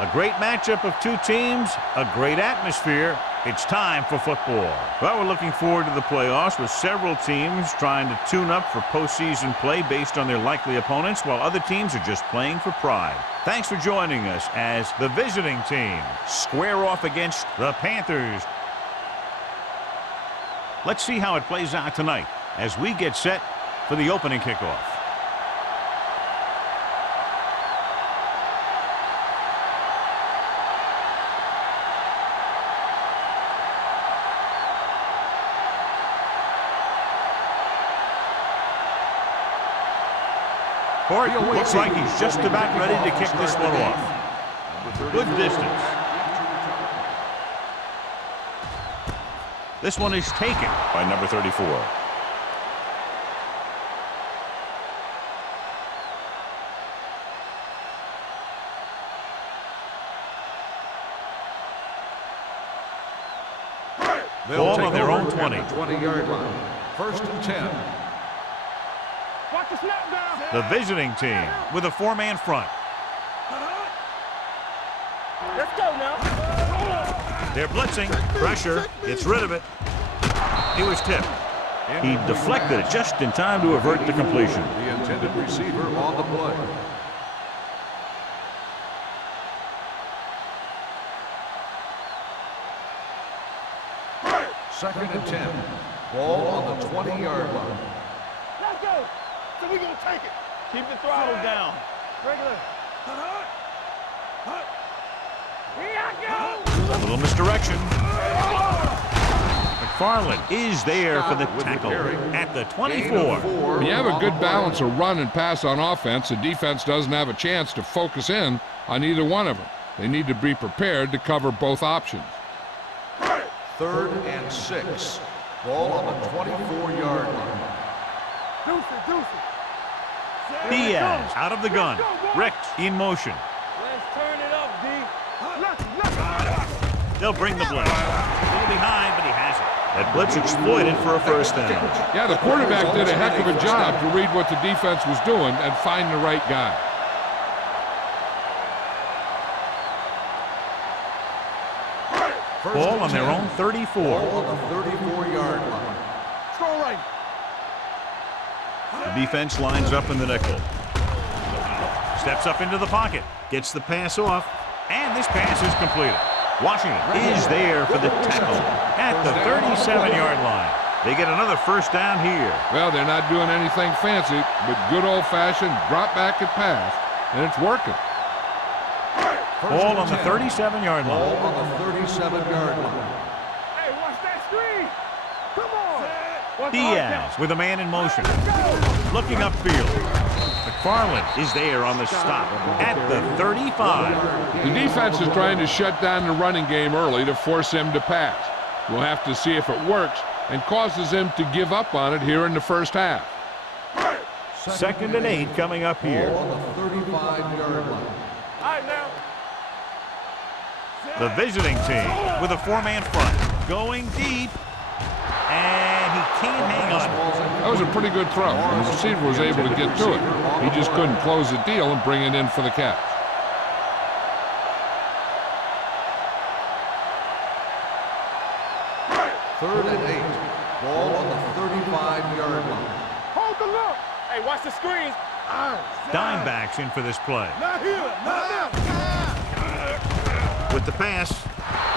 A great matchup of two teams, a great atmosphere. It's time for football. Well, we're looking forward to the playoffs with several teams trying to tune up for postseason play based on their likely opponents, while other teams are just playing for pride. Thanks for joining us as the visiting team square off against the Panthers. Let's see how it plays out tonight as we get set for the opening kickoff. Looks like he's just about ready to kick this one off. Good distance. This one is taken by number 34. Ball on their own 20. 20-yard line. First and 10. Watch the snap down. The visiting team with a four-man front. Let's go now. They're blitzing. Pressure. Gets rid of it. He was tipped. He deflected it just in time to avert the completion. The intended receiver on the play. Second and 10. Ball on the 20-yard line. Let's go. So we're going to take it. Keep the throttle down. Regular. Here I go. A little misdirection. McFarland is there for the tackle at the 24. When you have a good balance of run and pass on offense, the defense doesn't have a chance to focus in on either one of them. They need to be prepared to cover both options. Third and 6. Ball on the 24-yard line. Deuce. Diaz out of the gun. Rick in motion. Let's turn it up, D. They'll bring the blitz. A little behind, but he has it. That blitz exploited for a first down. Yeah, the quarterback did a heck of a job to read what the defense was doing and find the right guy. Ball on their own 34. Ball on the 34-yard line. Strong right. The defense lines up in the nickel. Steps up into the pocket. Gets the pass off. And this pass is completed. Washington is there for the tackle at the 37-yard line. They get another first down here. Well, they're not doing anything fancy, but good old-fashioned drop back and pass, and it's working. Ball on the 37-yard Ball line. on the 37-yard line. Hey, watch that screen. Come on. Watch Diaz with a man in motion. Looking upfield. McFarland is there on the stop at the 35. The defense is trying to shut down the running game early to force him to pass. We'll have to see if it works and causes him to give up on it here in the first half. Second and 8 coming up here. Ball on the 35-yard line. All right, now. The visiting team with a four-man front. Going deep. And he can't hang on. That was a pretty good throw, and the receiver was able to get to it. He just couldn't close the deal and bring it in for the catch. Third and 8. Ball on the 35-yard line. Hold the look. Hey, watch the screens. Dime backs in for this play. Not here. Not now. With the pass.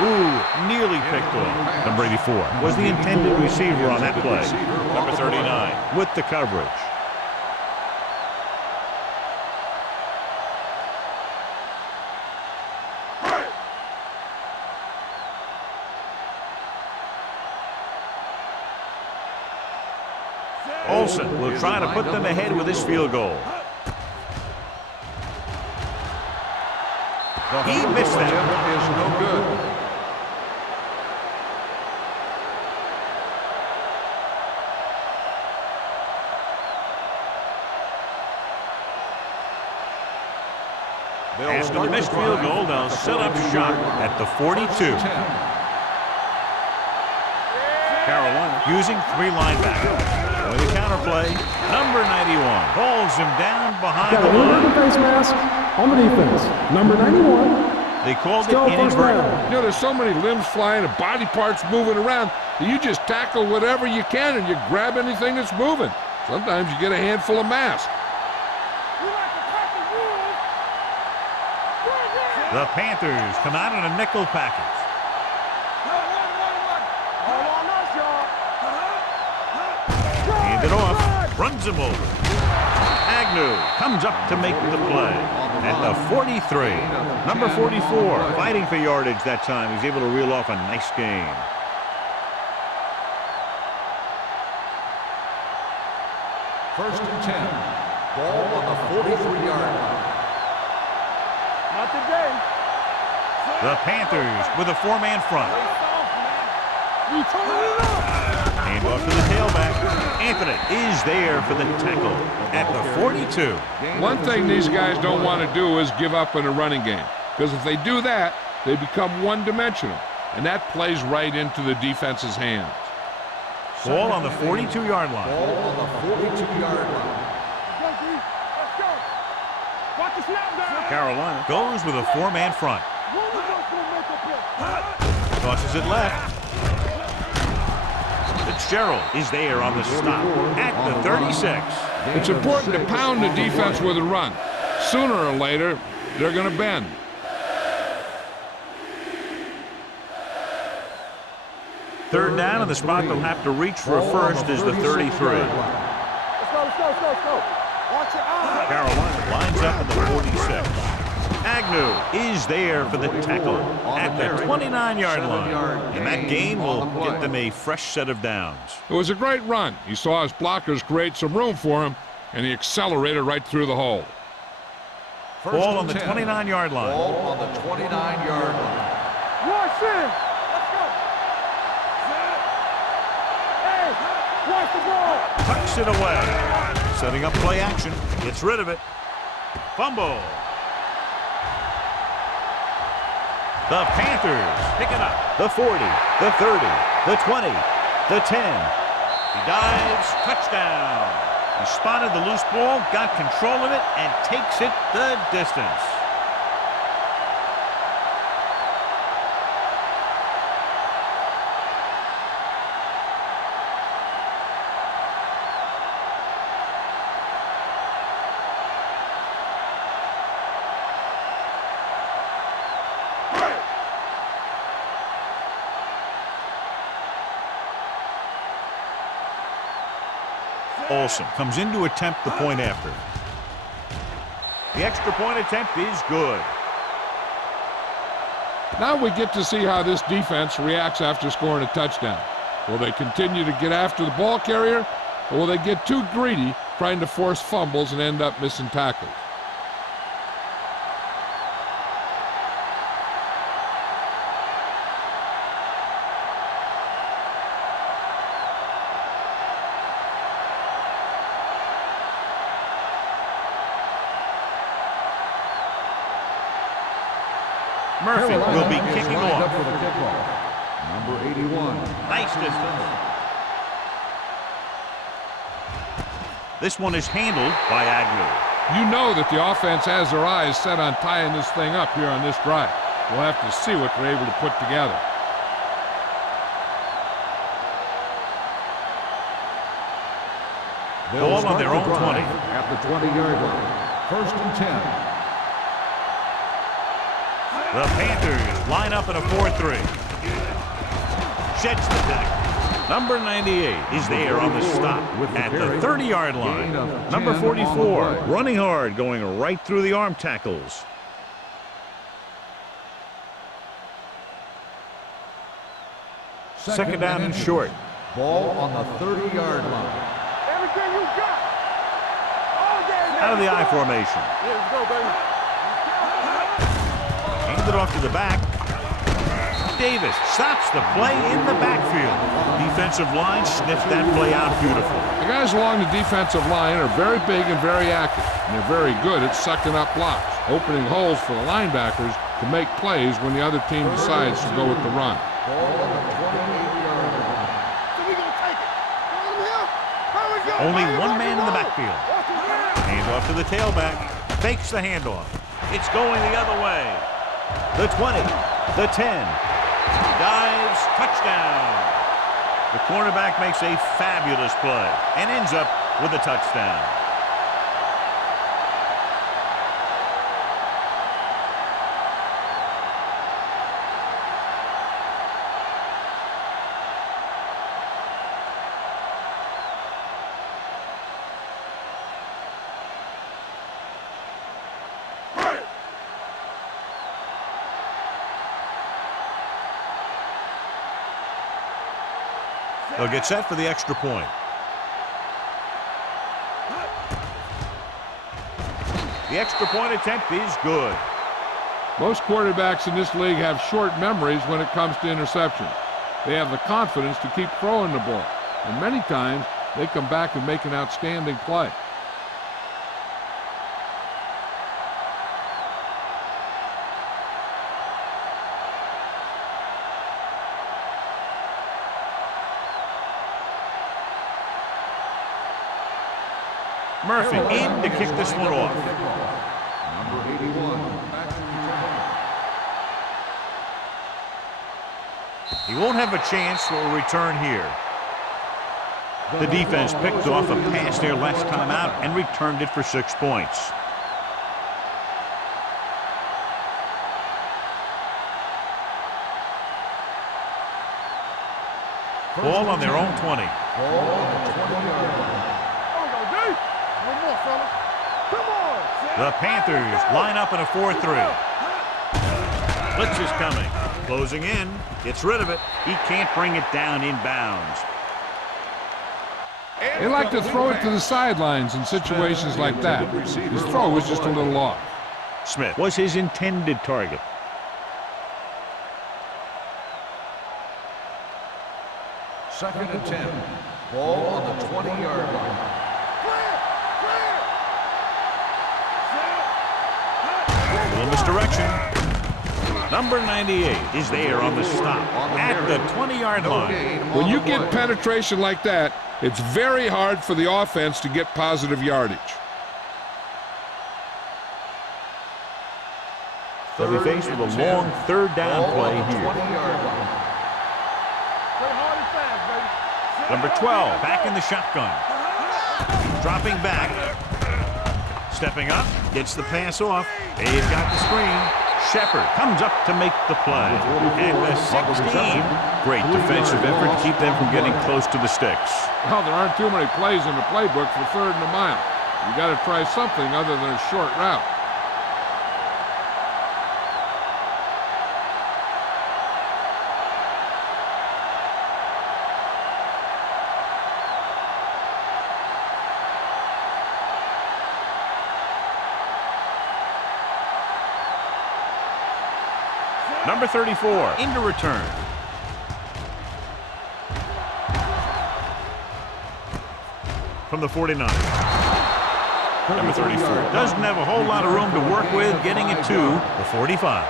Ooh, nearly picked off. Number 84 was the intended receiver on that play. Number 39 with the coverage. Olsen will try to put them ahead with his field goal. He missed that. Is no good. After the missed field goal, they'll set up shop at the 42. Carolina using 3 linebackers. With a counterplay, number 91 holds him down behind Got the a little line. bit of face mask on the defense. Number 91 They called it inadvertent. You know, there's so many limbs flying and body parts moving around that you just tackle whatever you can and you grab anything that's moving. Sometimes you get a handful of mass. The Panthers come out in a nickel package. Hand it off, runs him over. Agnew comes up to make the play at the 43. Number 44, fighting for yardage that time. He's able to reel off a nice gain. First and 10. Ball on the 43-yard line. Not today. The Panthers with a four-man front. You turn it up. Hand off to the tailback. Anthony is there for the tackle at the 42. One thing these guys don't want to do is give up in a running game, because if they do that, they become one-dimensional, and that plays right into the defense's hands. Ball on the 42-yard line. Ball on the 42-yard line. Let's go. Watch the snap down. Carolina goes with a four-man front. Tosses it left. Fitzgerald is there on the stop at the 36. It's important to pound the defense with a run. Sooner or later, they're going to bend. Third down, and the spot they'll have to reach for a first is the 33. Let's go. Watch your eyes. Carolina lines up at the 46. Agnew is there for the tackle at the 29-yard line. And that gain will get them a fresh set of downs. It was a great run. He saw his blockers create some room for him, and he accelerated right through the hole. Ball on the 29-yard line. Ball on the 29-yard line. Watch it. Let's go. Hey, watch the ball. Tucks it away. Setting up play action. Gets rid of it. Fumble. The Panthers pick it up. The 40, the 30, the 20, the 10. He dives. Touchdown. He spotted the loose ball, got control of it, and takes it the distance. Olsen comes in to attempt the point after. The extra point attempt is good. Now we get to see how this defense reacts after scoring a touchdown. Will they continue to get after the ball carrier, or will they get too greedy trying to force fumbles and end up missing tackles? Murphy will be kicking off. For the kickoff. Number 81. Nice distance. This one is handled by Agnew. You know that the offense has their eyes set on tying this thing up here on this drive. We'll have to see what they're able to put together. Ball on their own 20. At the 20-yard line. First and 10. The Panthers line up in a 4-3. Sheds the tackle. Number 98 is there on the stop at the 30-yard line. Number 44 running hard, going right through the arm tackles. Second down and short. Ball on the 30-yard line. Everything you got. All day. Out of the I formation. Yeah, let's go, baby. Hand it off to the back. Davis stops the play in the backfield. Defensive line sniffs that play out beautiful. The guys along the defensive line are very big and very active, and they're very good at sucking up blocks, opening holes for the linebackers to make plays when the other team decides to go with the run. Ball on the 28-yard line. So we gonna take it. Come here. Here we go. Only one man in the backfield. Hand off to the tailback. Fakes the handoff. It's going the other way. the 20, the 10. Dives, touchdown. The cornerback makes a fabulous play and ends up with a touchdown. They'll get set for the extra point. The extra point attempt is good. Most quarterbacks in this league have short memories when it comes to interceptions. They have the confidence to keep throwing the ball, and many times they come back and make an outstanding play. Murphy in to kick this one off. Number 81, back to return. He won't have a chance for a return here. The defense picked off a pass there last time out and returned it for 6 points. Ball on their own 20. Ball on the 20-yard line. The Panthers line up in a 4-3. Blitz is coming. Closing in. Gets rid of it. He can't bring it down inbounds. They like to throw it to the sidelines in situations like that. His throw was just a little off. Smith was his intended target. Second and 10. Ball on the 20-yard line. Little misdirection. Number 98 is there on the stop at the 20-yard line. When you get penetration like that, it's very hard for the offense to get positive yardage. They'll be faced with a long third down play here. Number 12 back in the shotgun. Dropping back. Stepping up, gets the pass off. He's got the screen. Shepard comes up to make the play. And the 16. Great defensive effort to keep them from getting close to the sticks. Well, there aren't too many plays in the playbook for 3rd and a mile. You got to try something other than a short route. Number 34 into return. From the 49. Number 34 doesn't have a whole lot of room to work with, getting it to the 45.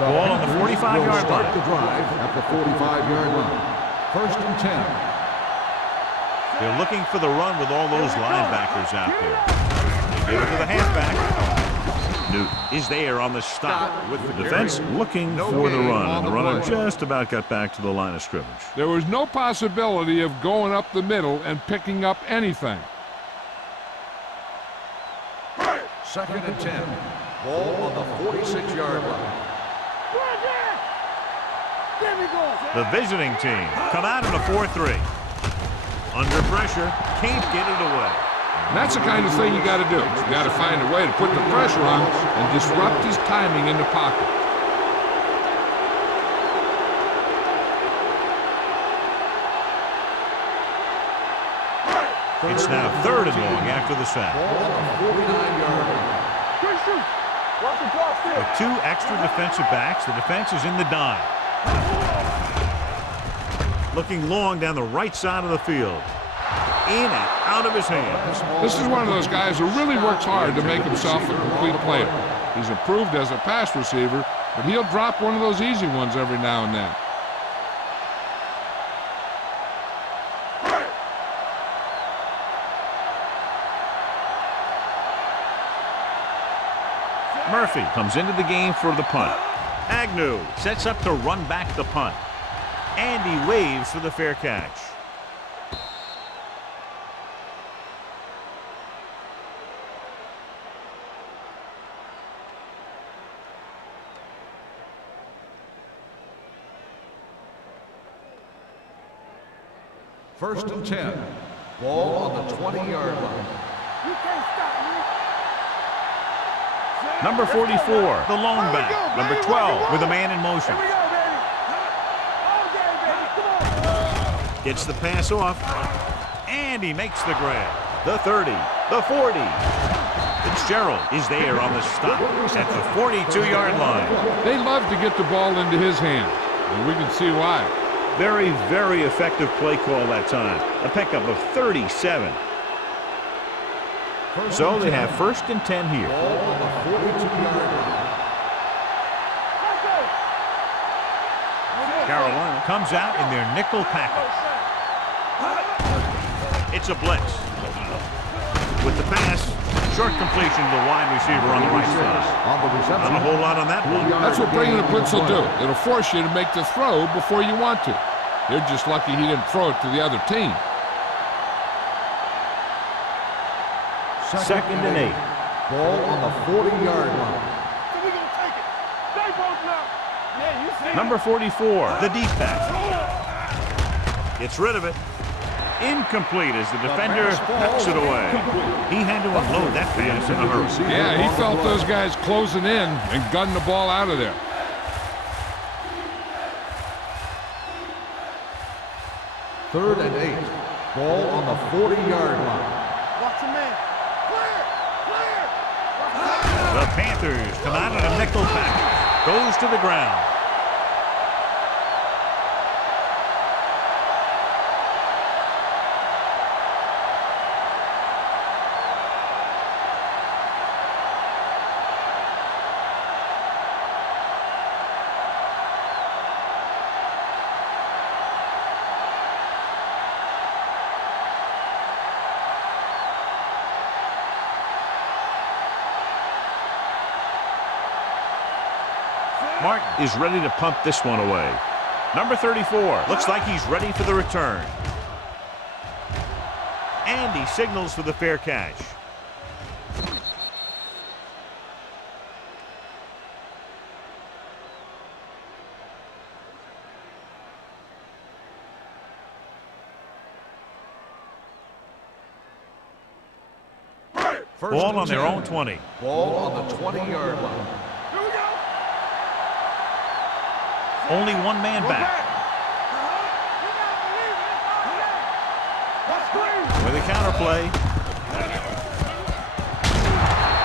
Ball on the 45-yard line. The drive at the 45-yard line. 1st and 10. They're looking for the run with all those linebackers out there. They give it to the halfback. Newton is there on the stop with the defense looking for the run, and the runner just about got back to the line of scrimmage. There was no possibility of going up the middle and picking up anything. 2nd and 10. Ball on the 46-yard line. The visiting team come out in a 4-3. Under pressure, can't get it away. And that's the kind of thing you got to do. You got to find a way to put the pressure on and disrupt his timing in the pocket. It's now 3rd and long after the sack. With 2 extra defensive backs, the defense is in the dime. Looking long down the right side of the field. In and out of his hands. This is one of those guys who really works hard to make himself a complete player. He's improved as a pass receiver, but he'll drop one of those easy ones every now and then. Murphy comes into the game for the punt. Agnew sets up to run back the punt. And he waves for the fair catch. First and 10. Ball on the 20-yard line. You can't stop me. Number 44, the lone back. Number 12 with a man in motion. Here we go, baby. All day, baby. Come on. Gets the pass off. And he makes the grab. The 30, the 40. Fitzgerald is there on the stop at the 42-yard line. They love to get the ball into his hands, and we can see why. Very, very effective play call that time. A pickup of 37. So they have first and 10 here. Ball on the 42-yard line. Carolina comes out in their nickel package. It's a blitz. With the pass, short completion to the wide receiver on the right side. On the reception. Not a whole lot on that one. That's what bringing a blitz will do. It'll force you to make the throw before you want to. You're just lucky he didn't throw it to the other team. Second and 8. Ball on the 40-yard line. So we gonna take it. Stay both now. Yeah, you see. Number 44, the deep pass. Gets rid of it. Incomplete as the defender knocks it away. He had to unload that pass in a hurry. Yeah, he felt those guys closing in and gunned the ball out of there. Third and 8. Ball on the 40-yard line. Watch your man. Clear. The Panthers come out in a nickel package. Goes to the ground. Martin is ready to pump this one away. Number 34 looks like he's ready for the return. And he signals for the fair catch. Ball on their own 20. Ball on the 20-yard line. Here we go. Only one man back. With a counterplay.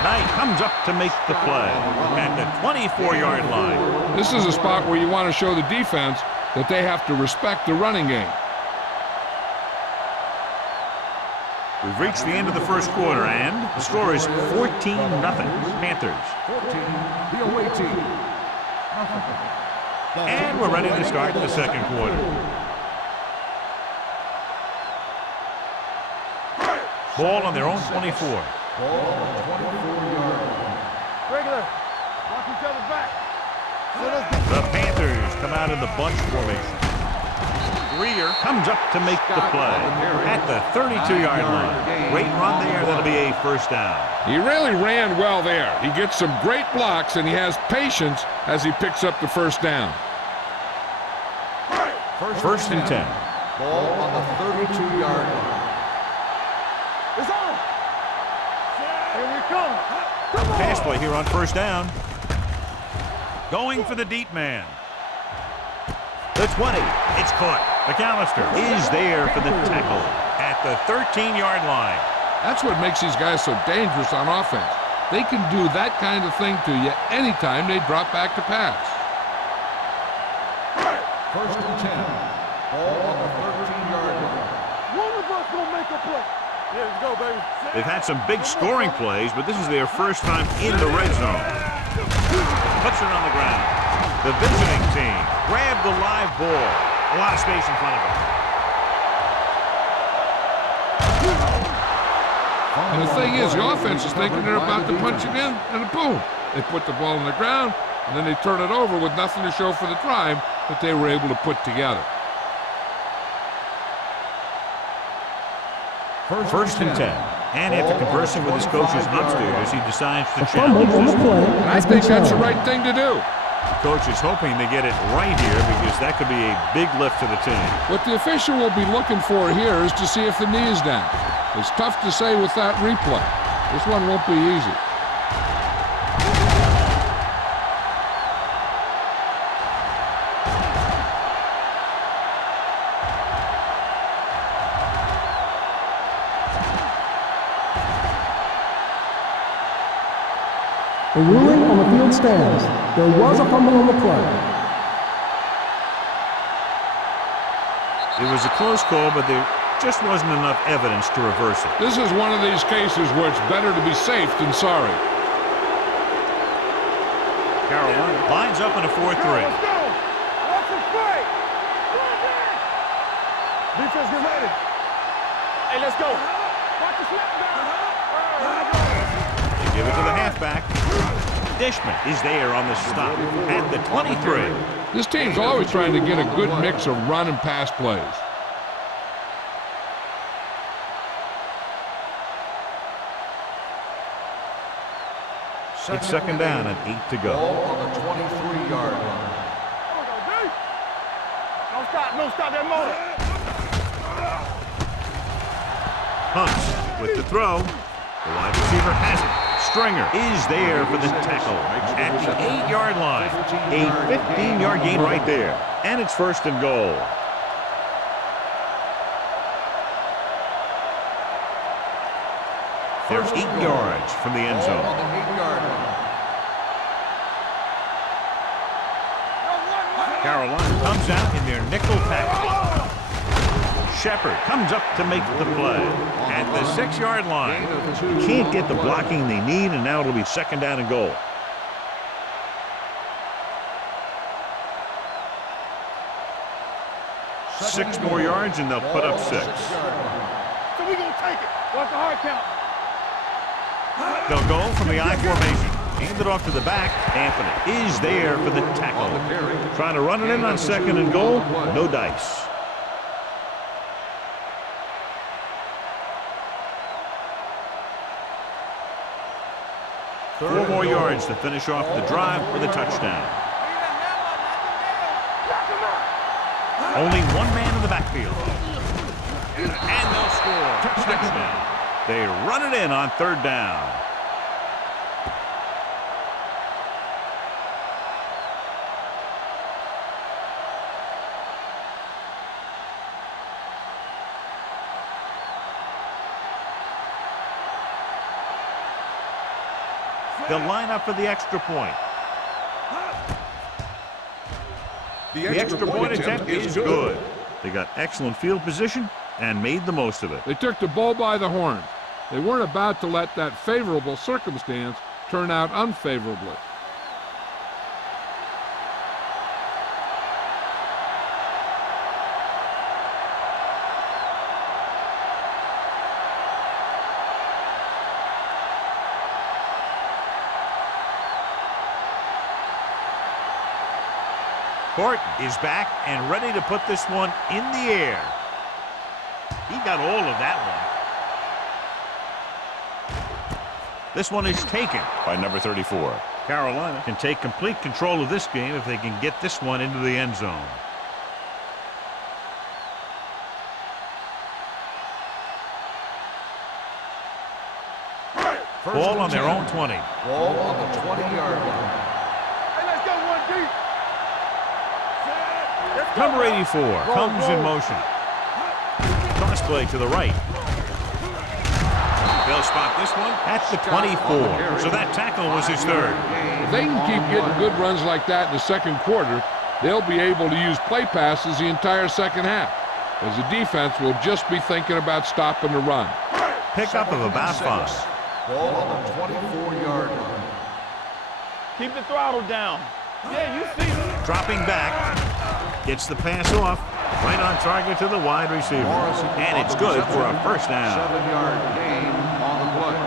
Knight comes up to make the play at the 24-yard line. This is a spot where you want to show the defense that they have to respect the running game. We've reached the end of the first quarter, and the score is 14-0 Panthers. 14, the away team. And we're ready to start the second quarter. Ball on their own 24. Ball on the 24-yard line. Regular. Watch each other back. The Panthers come out in the bunch formation. Greer comes up to make the play at the 32-yard line. Great run there. That'll be a first down. He really ran well there. He gets some great blocks, and he has patience as he picks up the first down. First and 10. Ball on the 32-yard line. It's on. Here we come. Pass play here on first down. Going for the deep man. The 20. It's caught. McAllister is there for the tackle at the 13-yard line. That's what makes these guys so dangerous on offense. They can do that kind of thing to you anytime they drop back to pass. First and 10. Ball on the 13-yard line. One of us gonna make a play. Yeah, let's go, baby. They've had some big scoring plays, but this is their first time in the red zone. Puts it on the ground. The visiting team grab the live ball. A lot of space in front of him. And the thing is, the offense is thinking they're about to punch it in, and boom, They put the ball on the ground, and then they turn it over with nothing to show for the drive that they were able to put together. First and 10. And after conversing with his coaches upstairs, he decides to challenge this one. And I think that's the right thing to do. The coach is hoping they get it right here because that could be a big lift to the team. What the official will be looking for here is to see if the knee is down. It's tough to say with that replay. This one won't be easy. The ruling on the field stands. There was a fumble on the play. It was a close call, but there just wasn't enough evidence to reverse it. This is one of these cases where it's better to be safe than sorry. Carolina lines up in a 4-3. Let's go. Watch the play. Defense, get ready. Hey, let's go. Watch the snap down. They give it to the halfback. Dishman is there on the stop at the 23. This team's always trying to get a good mix of run and pass plays. It's second down and 8 to go. Ball on the 23-yard line. No stop that motor. Hunts with the throw. The wide receiver has it. Stringer is there for the tackle at the 8-yard line. A 15-yard gain right there. And it's first and goal. They're 8 yards from the end zone. On the 8-yard line. Carolina comes out in their nickel package. Shepard comes up to make the play at the 6-yard line. Can't get the blocking they need, and now it'll be second down and goal. Six more yards, and they'll put up 6. So we gonna take it. What's the hard count? They'll go from the I formation. Hand it off to the back. Anthony is there for the tackle. Trying to run it in on second and goal. No dice. Four more yards to finish off the drive with a touchdown. Only one man in the backfield. And they'll score. Touchdown. They run it in on third down. They'll line up for the extra point. The extra point attempt is good. They got excellent field position and made the most of it. They took the bull by the horns. They weren't about to let that favorable circumstance turn out unfavorably. Horton is back and ready to put this one in the air. He got all of that one. This one is taken by number 34. Carolina can take complete control of this game if they can get this one into the end zone. Ball on their own 20. Ball on the 20-yard line. Hey, let's go one deep. Number 84 comes in motion. Toss play to the right. They'll spot this one at the 24. So that tackle was his third. If they can keep getting good runs like that in the second quarter, they'll be able to use play passes the entire second half, as the defense will just be thinking about stopping the run. Pickup of about 5. Ball on the 24-yard line. Keep the throttle down. Yeah, you see it. Dropping back. Gets the pass off. Right on target to the wide receiver. And it's good for a first down. 7-yard gain on the play.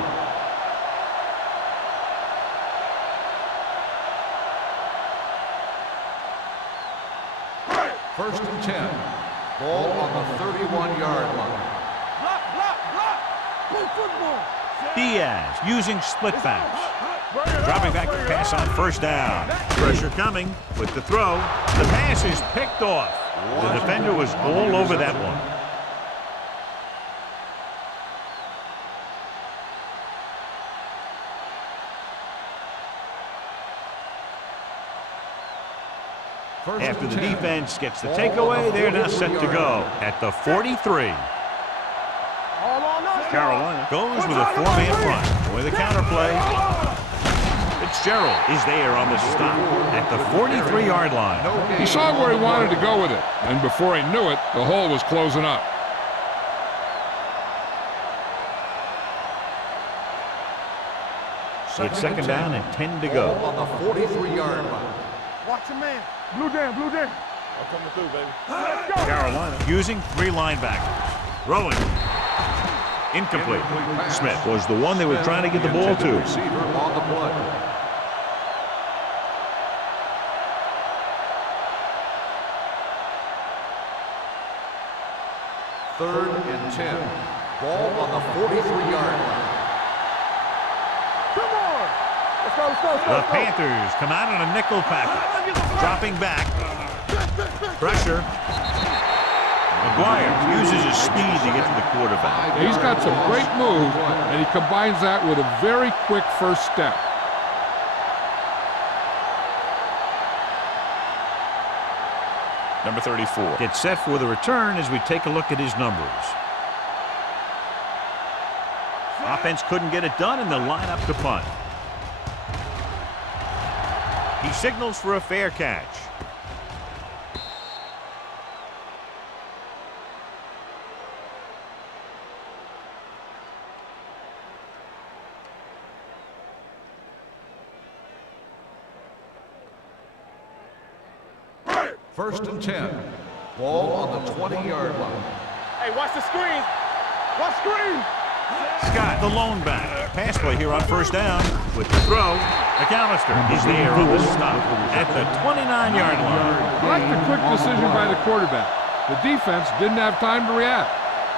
First and 10. Ball on the 31-yard line. Block, block, block. Play football. Diaz using split backs. Dropping back to pass on first down. Pressure coming with the throw. The pass is picked off. The defender was all over that one. After the defense gets the takeaway, they're now set to go at the 43. Carolina goes with a four-man front. With a counterplay, Fitzgerald is there on the stop at the 43-yard line. He saw where he wanted to go with it, and before he knew it, the hole was closing up. It's second down and 10 to go. On the 43-yard line. Watch your man. Blue down, blue down. I'm coming through, baby. Let's go. Carolina using three linebackers. Throwing. Incomplete. Smith was the one they were trying to get the ball to. Receiver on the play. Third and 10. Ball on the 43-yard line. Come on. Let's go, let's go, let's go. The Panthers come out on a nickel package. Dropping back. Pressure. McGuire uses his speed to get to the quarterback. He's got some great moves, and he combines that with a very quick first step. Number 34 gets set for the return as we take a look at his numbers. Offense couldn't get it done, and they'll line up to punt. He signals for a fair catch. First and 10. Ball on the 20-yard line. Hey, watch the screen. Watch screen. Scott, the lone back. Pass play here on first down. With the throw, McAllister is there on the stop at the 29-yard line. I like the quick decision by the quarterback. The defense didn't have time to react.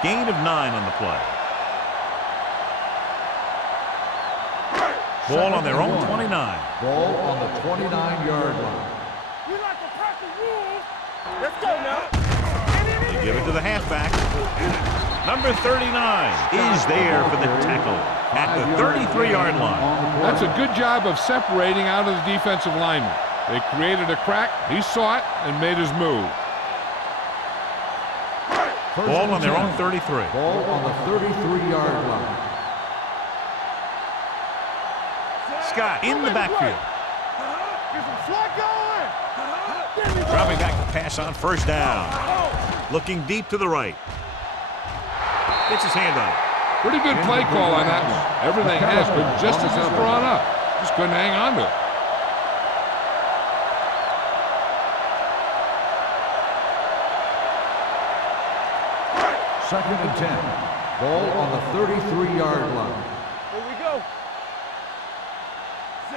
Gain of 9 on the play. Ball on their own 29. Ball on the 29-yard line. We like to practice rules. Let's go now. They give it to the halfback. Number 39 is there for the tackle at the 33-yard line. That's a good job of separating out of the defensive lineman. They created a crack, he saw it, and made his move. Ball on their own 33. Ball on the 33-yard line. Scott in the backfield. Get some slot going. Dropping back to pass on first down. Looking deep to the right. Gets his hand on it. Pretty good play call on that one. Everything happened just as it's drawn up. Just couldn't hang on to it. Second and 10. Ball on the 33-yard line. Here we go.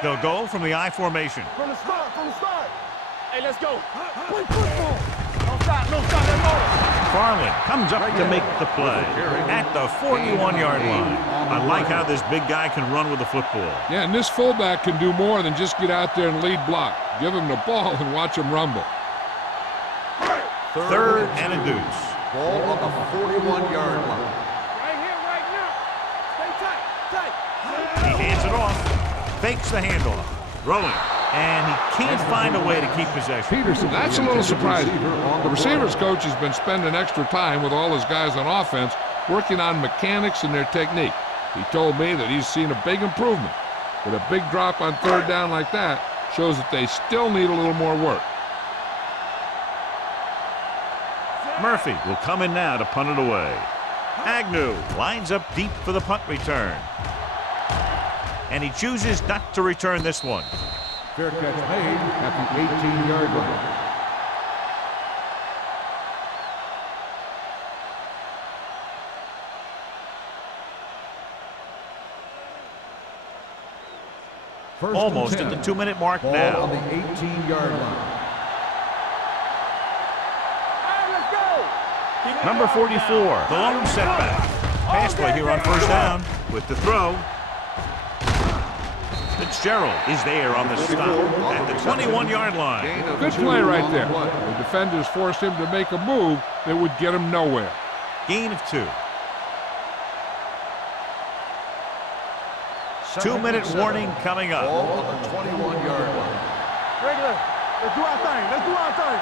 They'll go from the I formation. From the start, from the start. Hey, let's go. Play football. Don't stop, don't stop that motor. Farland comes up to make the play at the 41-yard line. I like how this big guy can run with the football. Yeah, and this fullback can do more than just get out there and lead block. Give him the ball and watch him rumble. Third and a deuce. Ball on the 41-yard line. Right here, right now. Stay tight, tight. He hands it off, fakes the handoff, throwing, and he can't find a way to keep possession. Peterson, that's a little surprising. The receivers coach has been spending extra time with all his guys on offense working on mechanics and their technique. He told me that he's seen a big improvement. But a big drop on third down like that shows that they still need a little more work. Murphy will come in now to punt it away. Agnew lines up deep for the punt return. And he chooses not to return this one. Fair catch made at the 18-yard line. Almost at the 2-minute mark Ball now. on the 18-yard line. Number 44, the lone setback. Pass play here on first down with the throw. Fitzgerald is there on the stop at the 21-yard line. Good play right there. The defenders forced him to make a move that would get him nowhere. Gain of 2. 2-minute warning coming up. Ball on the 21-yard line. Regular. Let's do our thing. Let's do our thing.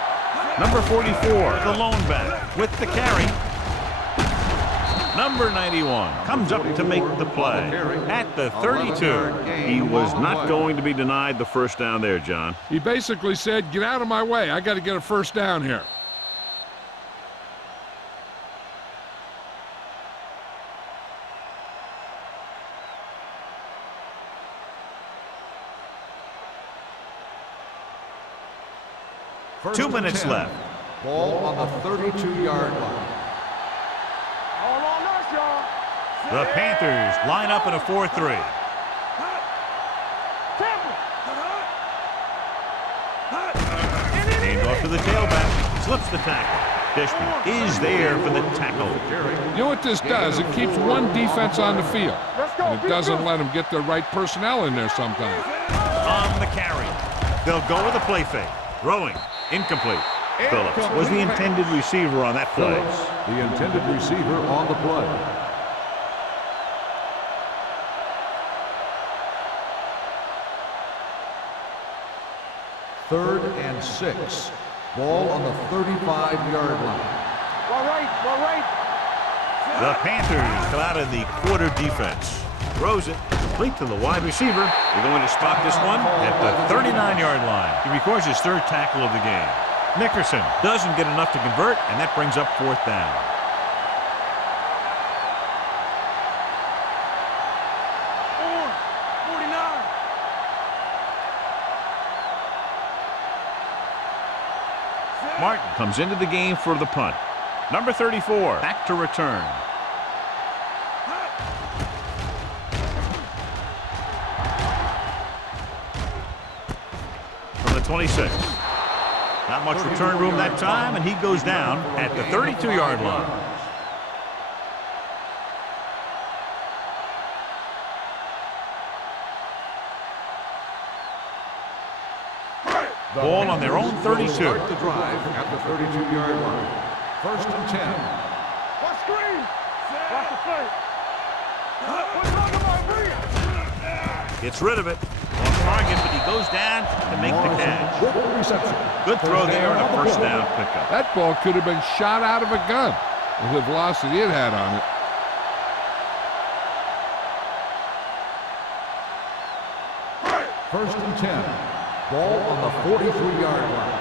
Number 44, the lone back with the carry. Number 91 comes up to make the play at the 32. He was not going to be denied the first down there, John. He basically said, get out of my way. I got to get a first down here. First 2 and minutes 10. left. Ball on the 32-yard line. All on us, y'all. The Panthers line up in a 4-3. Hand off to the tailback. Slips the tackle. Dishman is there for the tackle. You know what this does? It keeps one defense on the field. And it doesn't let them get the right personnel in there sometimes. On the carry. They'll go with a play fake. Throwing. Incomplete. Phillips was the intended receiver on that play. The intended receiver on the play. Third and 6. Ball on the 35-yard line. All right. The Panthers come out of the quarter defense. Throws it. Complete to the wide receiver. They're going to spot this one at the 39-yard line. He records his third tackle of the game. Nickerson doesn't get enough to convert, and that brings up fourth down. Martin comes into the game for the punt. Number 34, back to return. From the 26. Not much return room that time, and he goes down at the 32-yard line. Ball on their own 32. Start the drive at the 32-yard line. First and 10. Watch screen. Watch the play. Gets rid of it. On target, but he goes down to make the catch. Good throw there and a first down pickup. That ball could have been shot out of a gun with the velocity it had on it. First and 10. Ball on the 43-yard line.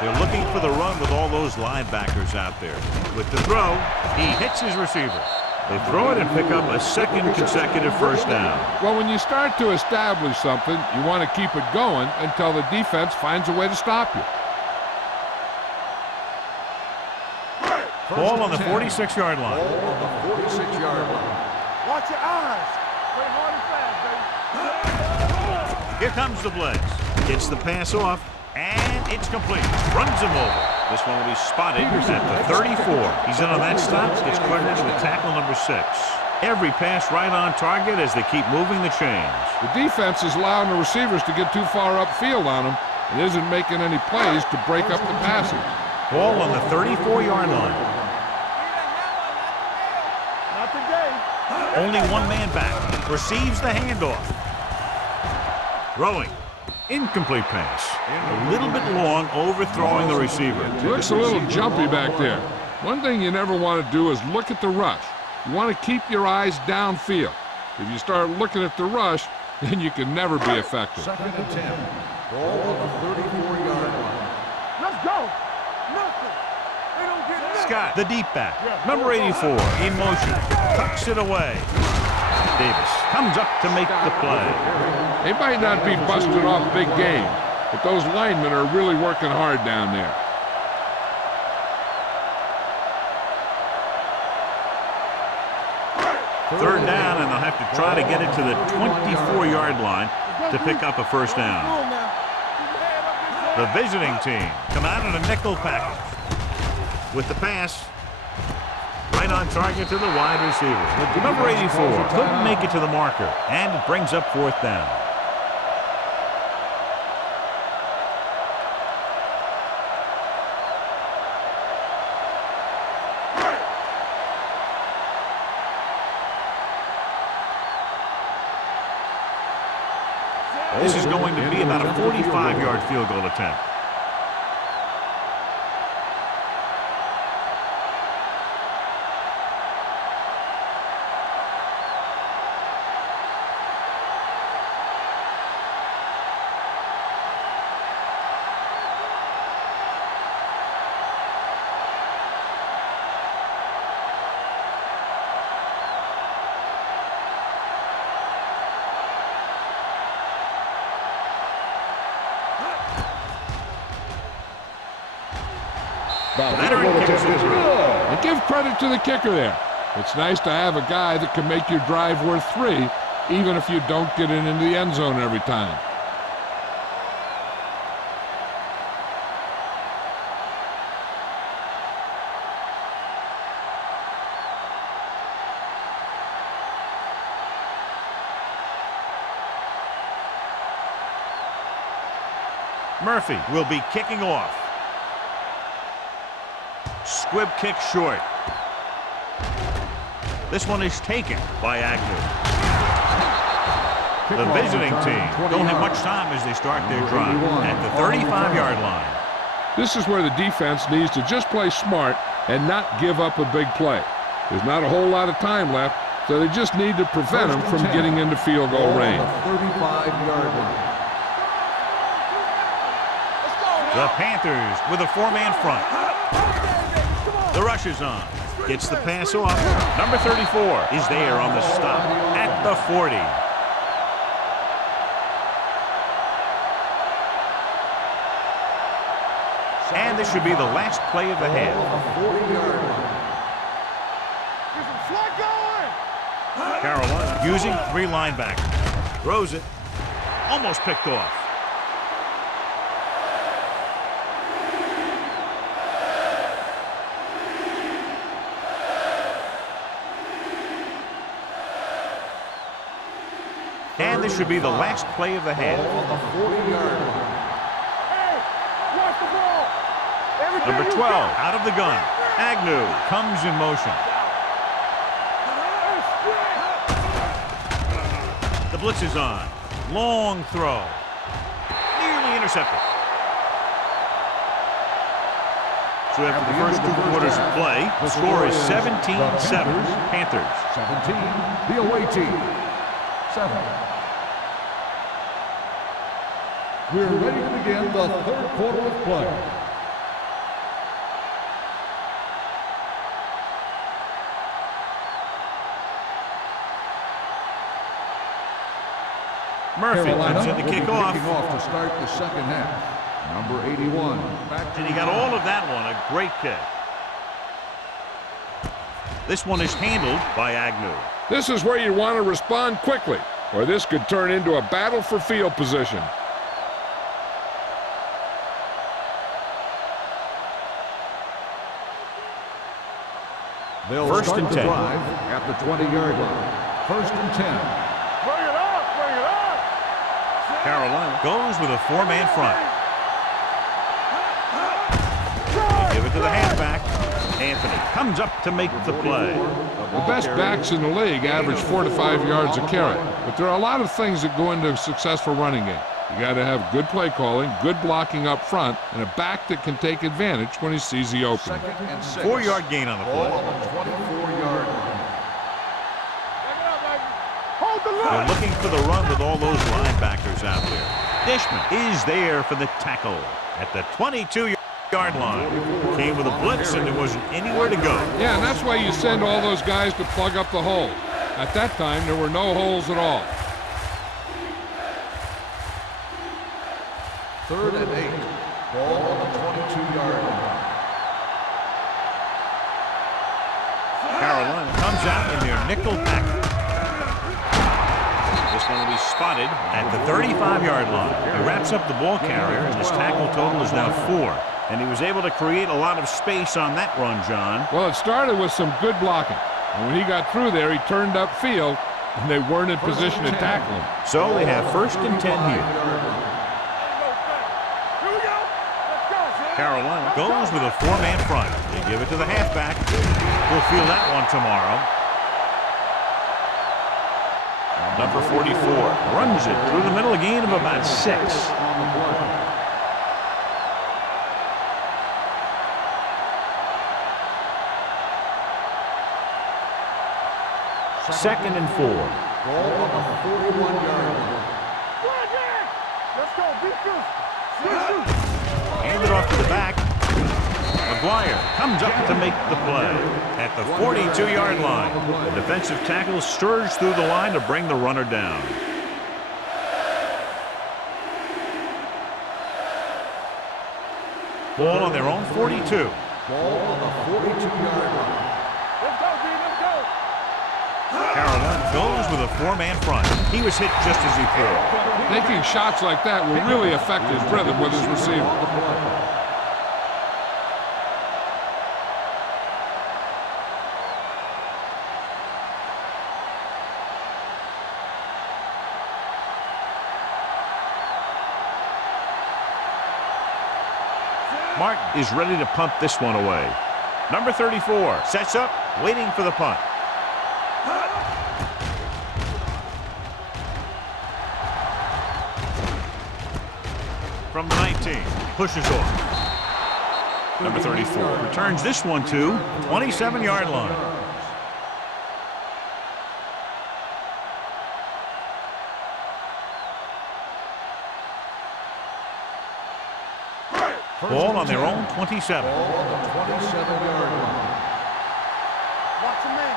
They're looking for the run with all those linebackers out there. With the throw, he hits his receiver. They throw it and pick up a second consecutive first down. Well, when you start to establish something, you want to keep it going until the defense finds a way to stop you. Ball on the 46-yard line. Ball on the 46-yard line. Watch your eyes. Play hard and fast, baby. Here comes the blitz. Gets the pass off, and it's complete. Runs him over. This one will be spotted at the 34. He's in on that stop. Gets credited with tackle number 6. Every pass right on target as they keep moving the chains. The defense is allowing the receivers to get too far upfield on them and isn't making any plays to break up the passing. Ball on the 34-yard line. Not today. Only one man back. Receives the handoff. Throwing. Incomplete pass. A little bit long, overthrowing the receiver. He looks a little jumpy back there. One thing you never want to do is look at the rush. You want to keep your eyes downfield. If you start looking at the rush, then you can never be effective. Second and 10. Ball on the 34-yard line. Let's go. Nothing. They don't get nothing. Scott, the deep back. Number 84, in motion. Tucks it away. Davis comes up to make the play. They might not be busting off big game, but those linemen are really working hard down there. Third down, and they'll have to try to get it to the 24-yard line to pick up a first down. The visiting team come out in a nickel package. With the pass, right on target to the wide receiver. Number 84 couldn't make it to the marker, and it brings up 4th down. This is going to be about a 45-yard field goal attempt. And give credit to the kicker there. It's nice to have a guy that can make your drive worth 3, even if you don't get it into the end zone every time. Murphy will be kicking off. Squib kick short. This one is taken by Agnew. The visiting team don't have much time as they start their drive at the 35-yard line. This is where the defense needs to just play smart and not give up a big play. There's not a whole lot of time left, so they just need to prevent them from getting into field goal range. 35-yard line. The Panthers with a 4-man front. The rush is on. Gets the pass off. Number 34 is there on the stop at the 40. And this should be the last play of the half. Carolina using 3 linebackers. Throws it. Almost picked off. And this should be the last play of the half. Number 12 out of the gun. Agnew comes in motion. The blitz is on. Long throw. Nearly intercepted. So after the first 2 quarters of play, the score is 17-7. Panthers. 17, the away team. 7. We're ready to begin the 3rd quarter of play. Murphy comes in the kickoff. Kicking off to start the 2nd half. Number 81. And he got all of that one. A great kick. This one is handled by Agnew. This is where you want to respond quickly, or this could turn into a battle for field position. They'll 1st and 10 at the 20-yard line. 1st and 10. Bring it up, bring it up. Carolina goes with a 4-man front. They give it to the halfback. Anthony comes up to make the play. The best backs in the league average 4 to 5 yards a carry, but there are a lot of things that go into a successful running game. You got to have good play calling, good blocking up front, and a back that can take advantage when he sees the opening. 4-yard gain on the play. Ball on the 24-yard line. They're looking for the run with all those linebackers out there. Dishman is there for the tackle at the 22-yard line. Came with a blitz and there wasn't anywhere to go. Yeah, and that's why you send all those guys to plug up the hole. At that time, there were no holes at all. 3rd and 8. Ball on the 22-yard line. Carolina comes out in their nickel package. This going to be spotted at the 35-yard line. He wraps up the ball carrier, and his tackle total is now 4. And he was able to create a lot of space on that run, John. Well, it started with some good blocking. And when he got through there, he turned upfield, and they weren't in position to tackle him. So they have 1st and 10 here. Carolina goes with a 4-man front. They give it to the halfback. We'll feel that one tomorrow. Number 44 runs it through the middle, a gain of about 6. 2nd and 4. Ball on the 41-yard line. Let's go, defense. Hand it off to the back. McGuire comes up to make the play at the 42-yard line. The defensive tackle surged through the line to bring the runner down. Ball on their own 42. Ball on the 42-yard line. Let's go, D, let's go. Carolina goes with a 4-man front. He was hit just as he threw. Making shots like that will really affect his rhythm with his receiver. Martin is ready to punt this one away. Number 34 sets up, waiting for the punt. From the 19, pushes off. Number 34 returns this one to 27-yard line. Ball on their own 27. Ball on the 27-yard line. Watch him, man.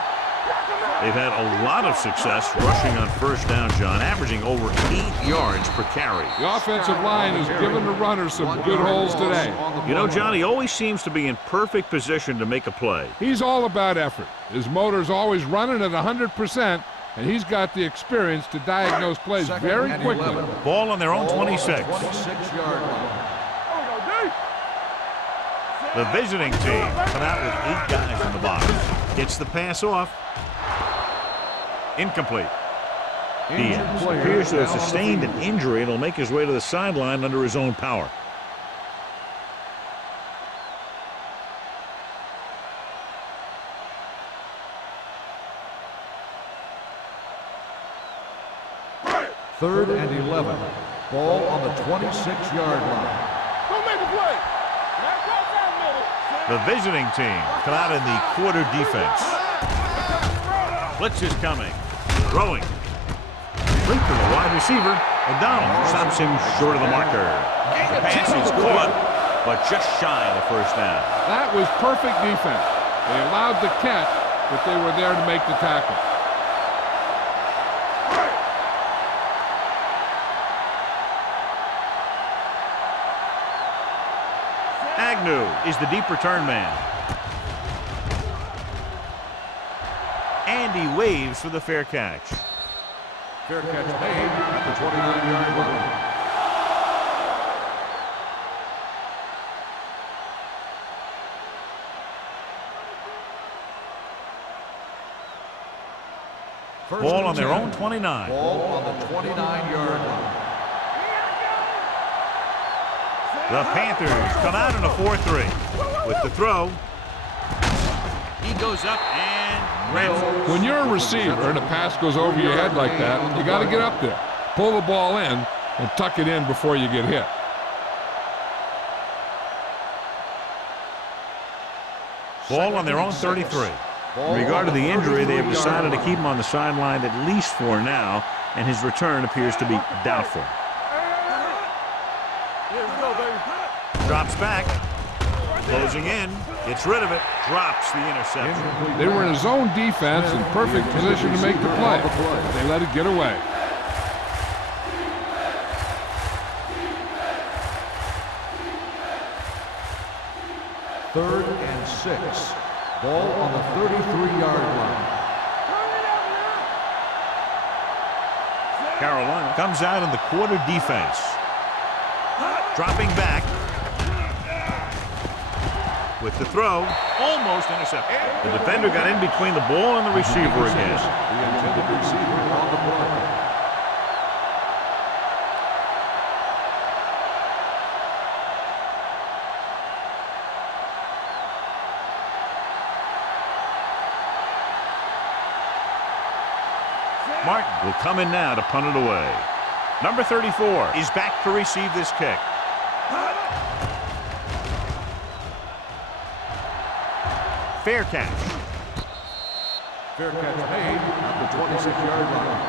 They've had a lot of success rushing on 1st down, John, averaging over 8 yards per carry. The offensive line has given the runner some good holes today. You know, John, he always seems to be in perfect position to make a play. He's all about effort. His motor's always running at 100%, and he's got the experience to diagnose plays very quickly. Ball on their own 26. 26-yard line. The visiting team come out with 8 guys in the box. Gets the pass off. Incomplete. Diaz appears to have sustained an injury and will make his way to the sideline under his own power. Third and 11. Ball on the 26-yard line. Don't make a play. The visiting team come out in the quarter defense. Blitz is coming. Throwing. Link to the wide receiver. O'Donnell stops him short of the marker. The pass is caught, but just shy of the 1st down. That was perfect defense. They allowed the catch, but they were there to make the tackle. Agnew is the deep return man. And he waves for the fair catch. Fair catch made at the 29-yard line. Ball on their own 29. Ball on the 29-yard line. The Panthers come out in a 4-3. With the throw, he goes up and grabs it. When you're a receiver and a pass goes over your head like that, you got to get up there, pull the ball in, and tuck it in before you get hit. Ball on their own 33. In regard to the injury, they have decided to keep him on the sideline at least for now, and his return appears to be doubtful. Drops back. Closing in. Gets rid of it. Drops the interception. They were in a zone defense in perfect position to make the play. They let it get away. Third and 6. Ball on the 33-yard line. Carolina comes out in the quarter defense. Dropping back. With the throw, almost intercepted. The defender got in between the ball and the receiver again. The intended receiver on the play. Martin will come in now to punt it away. Number 34 is back to receive this kick. Fair catch. Fair catch made at the 26-yard line.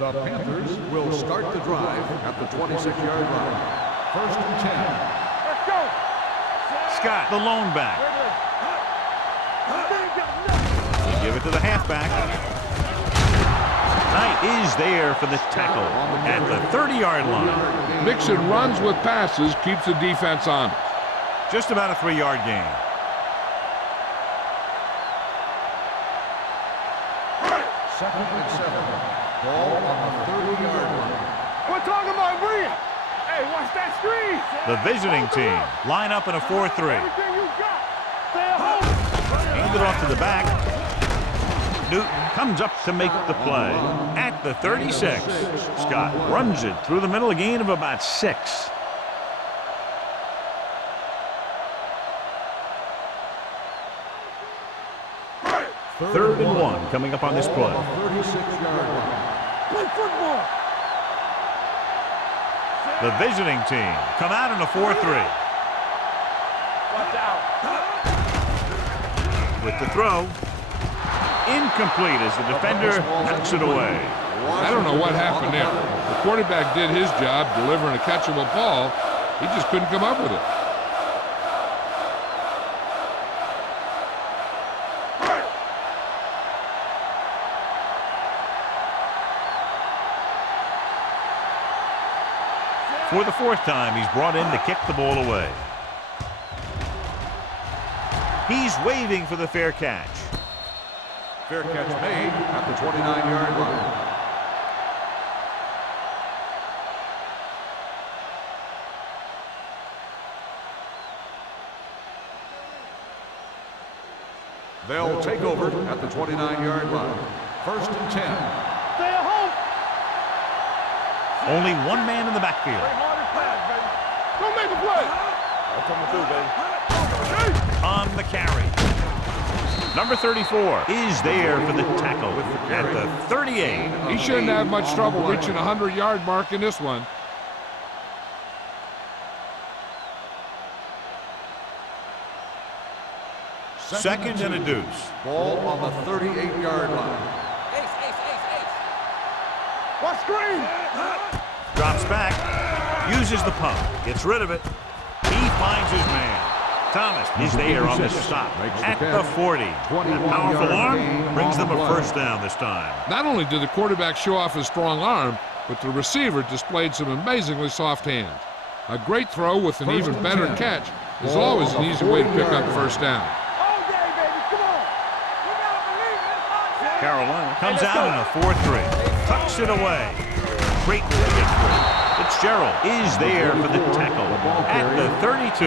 The Panthers will start the drive at the 26-yard line. First and 10. Let's go. Scott, the lone back. They give it to the halfback. Knight is there for the tackle at the 30-yard line. Mixing runs with passes keeps the defense honest. Just about a 3-yard gain. Second and 7. Ball on the 30-yard line. We're talking about Bree. Hey, watch that screen. The visiting team line up in a 4-3. Everything you got. Stay at home. Hand it off to the back. Newton comes up to make the play at the 36. Scott runs it through the middle, a gain of about 6. Third and 1 coming up on this play. 36-yard line. Play football. The visiting team come out in a 4-3. Watch out. With the throw. Incomplete as the defender knocks it away. I don't know what happened there. The quarterback did his job delivering a catchable ball. He just couldn't come up with it. For the 4th time, he's brought in to kick the ball away. He's waving for the fair catch. Fair catch made at the 29-yard line. They'll take over at the 29-yard line. First and 10. Stay at home. Only one man in the backfield. Play hard and fast, baby. Go make the play. I'm coming through, baby. On the carry. Number 34 is there for the tackle at the 38. He shouldn't have much trouble reaching a 100-yard mark in this one. Second and a deuce. Ball on the 38-yard line. Watch screen. Drops back. Uses the pump. Gets rid of it. He finds his man. Thomas is there on the stop at the 40. That powerful arm brings them a first down this time. Not only did the quarterback show off his strong arm, but the receiver displayed some amazingly soft hands. A great throw with an even better catch is always an easy way to pick up first down. All day, baby. Come on. You gotta believe it. Carolina comes out in a 4-3. Tucks it away. Creighton gets free. Fitzgerald is there for the tackle at the 32.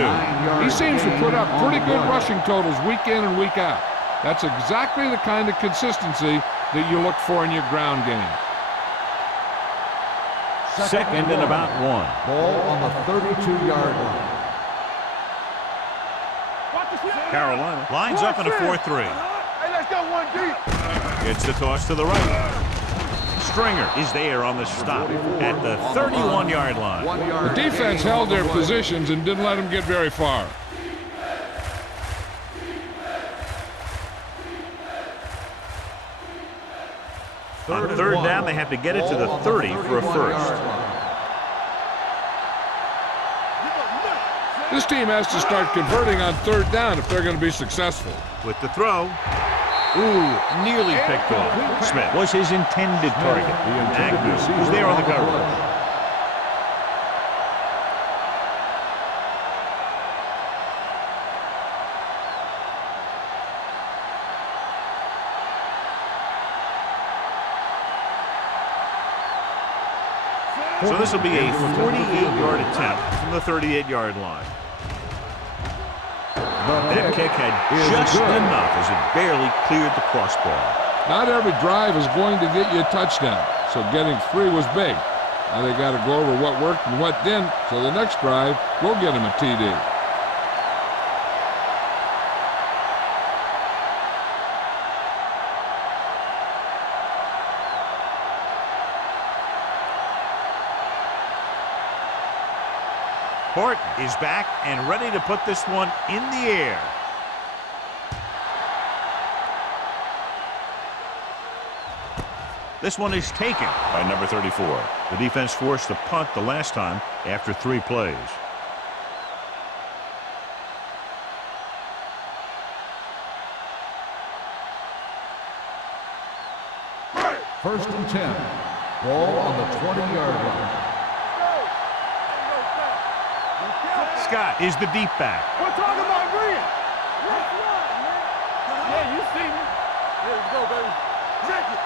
He seems to put up pretty good rushing totals week in and week out. That's exactly the kind of consistency that you look for in your ground game. Second and about 1. Ball on the 32-yard line. Watch the snap. Carolina lines up in a 4-3. Hey, let's go one deep. Gets the toss to the right. Stringer is there on the stop at the 31-yard line. The defense held their positions and didn't let them get very far. On third down, they have to get it to the 30 for a first. This team has to start converting on third down if they're going to be successful. With the throw. Ooh, nearly picked off. Smith was his intended target. Agnew was there on the coverage. So this will be a 48-yard attempt from the 38-yard line. That kick had just enough as it barely cleared the crossbar. Not every drive is going to get you a touchdown, so getting 3 was big. Now they got to go over what worked and what didn't, so the next drive will get them a TD. Hort is back and ready to put this one in the air. This one is taken by number 34. The defense forced a punt the last time after 3 plays. First and 10. Ball on the 20-yard line. Scott is the deep back. We're talking about Green. Let's run, man. Yeah, you see me. Let's go, baby. Check it.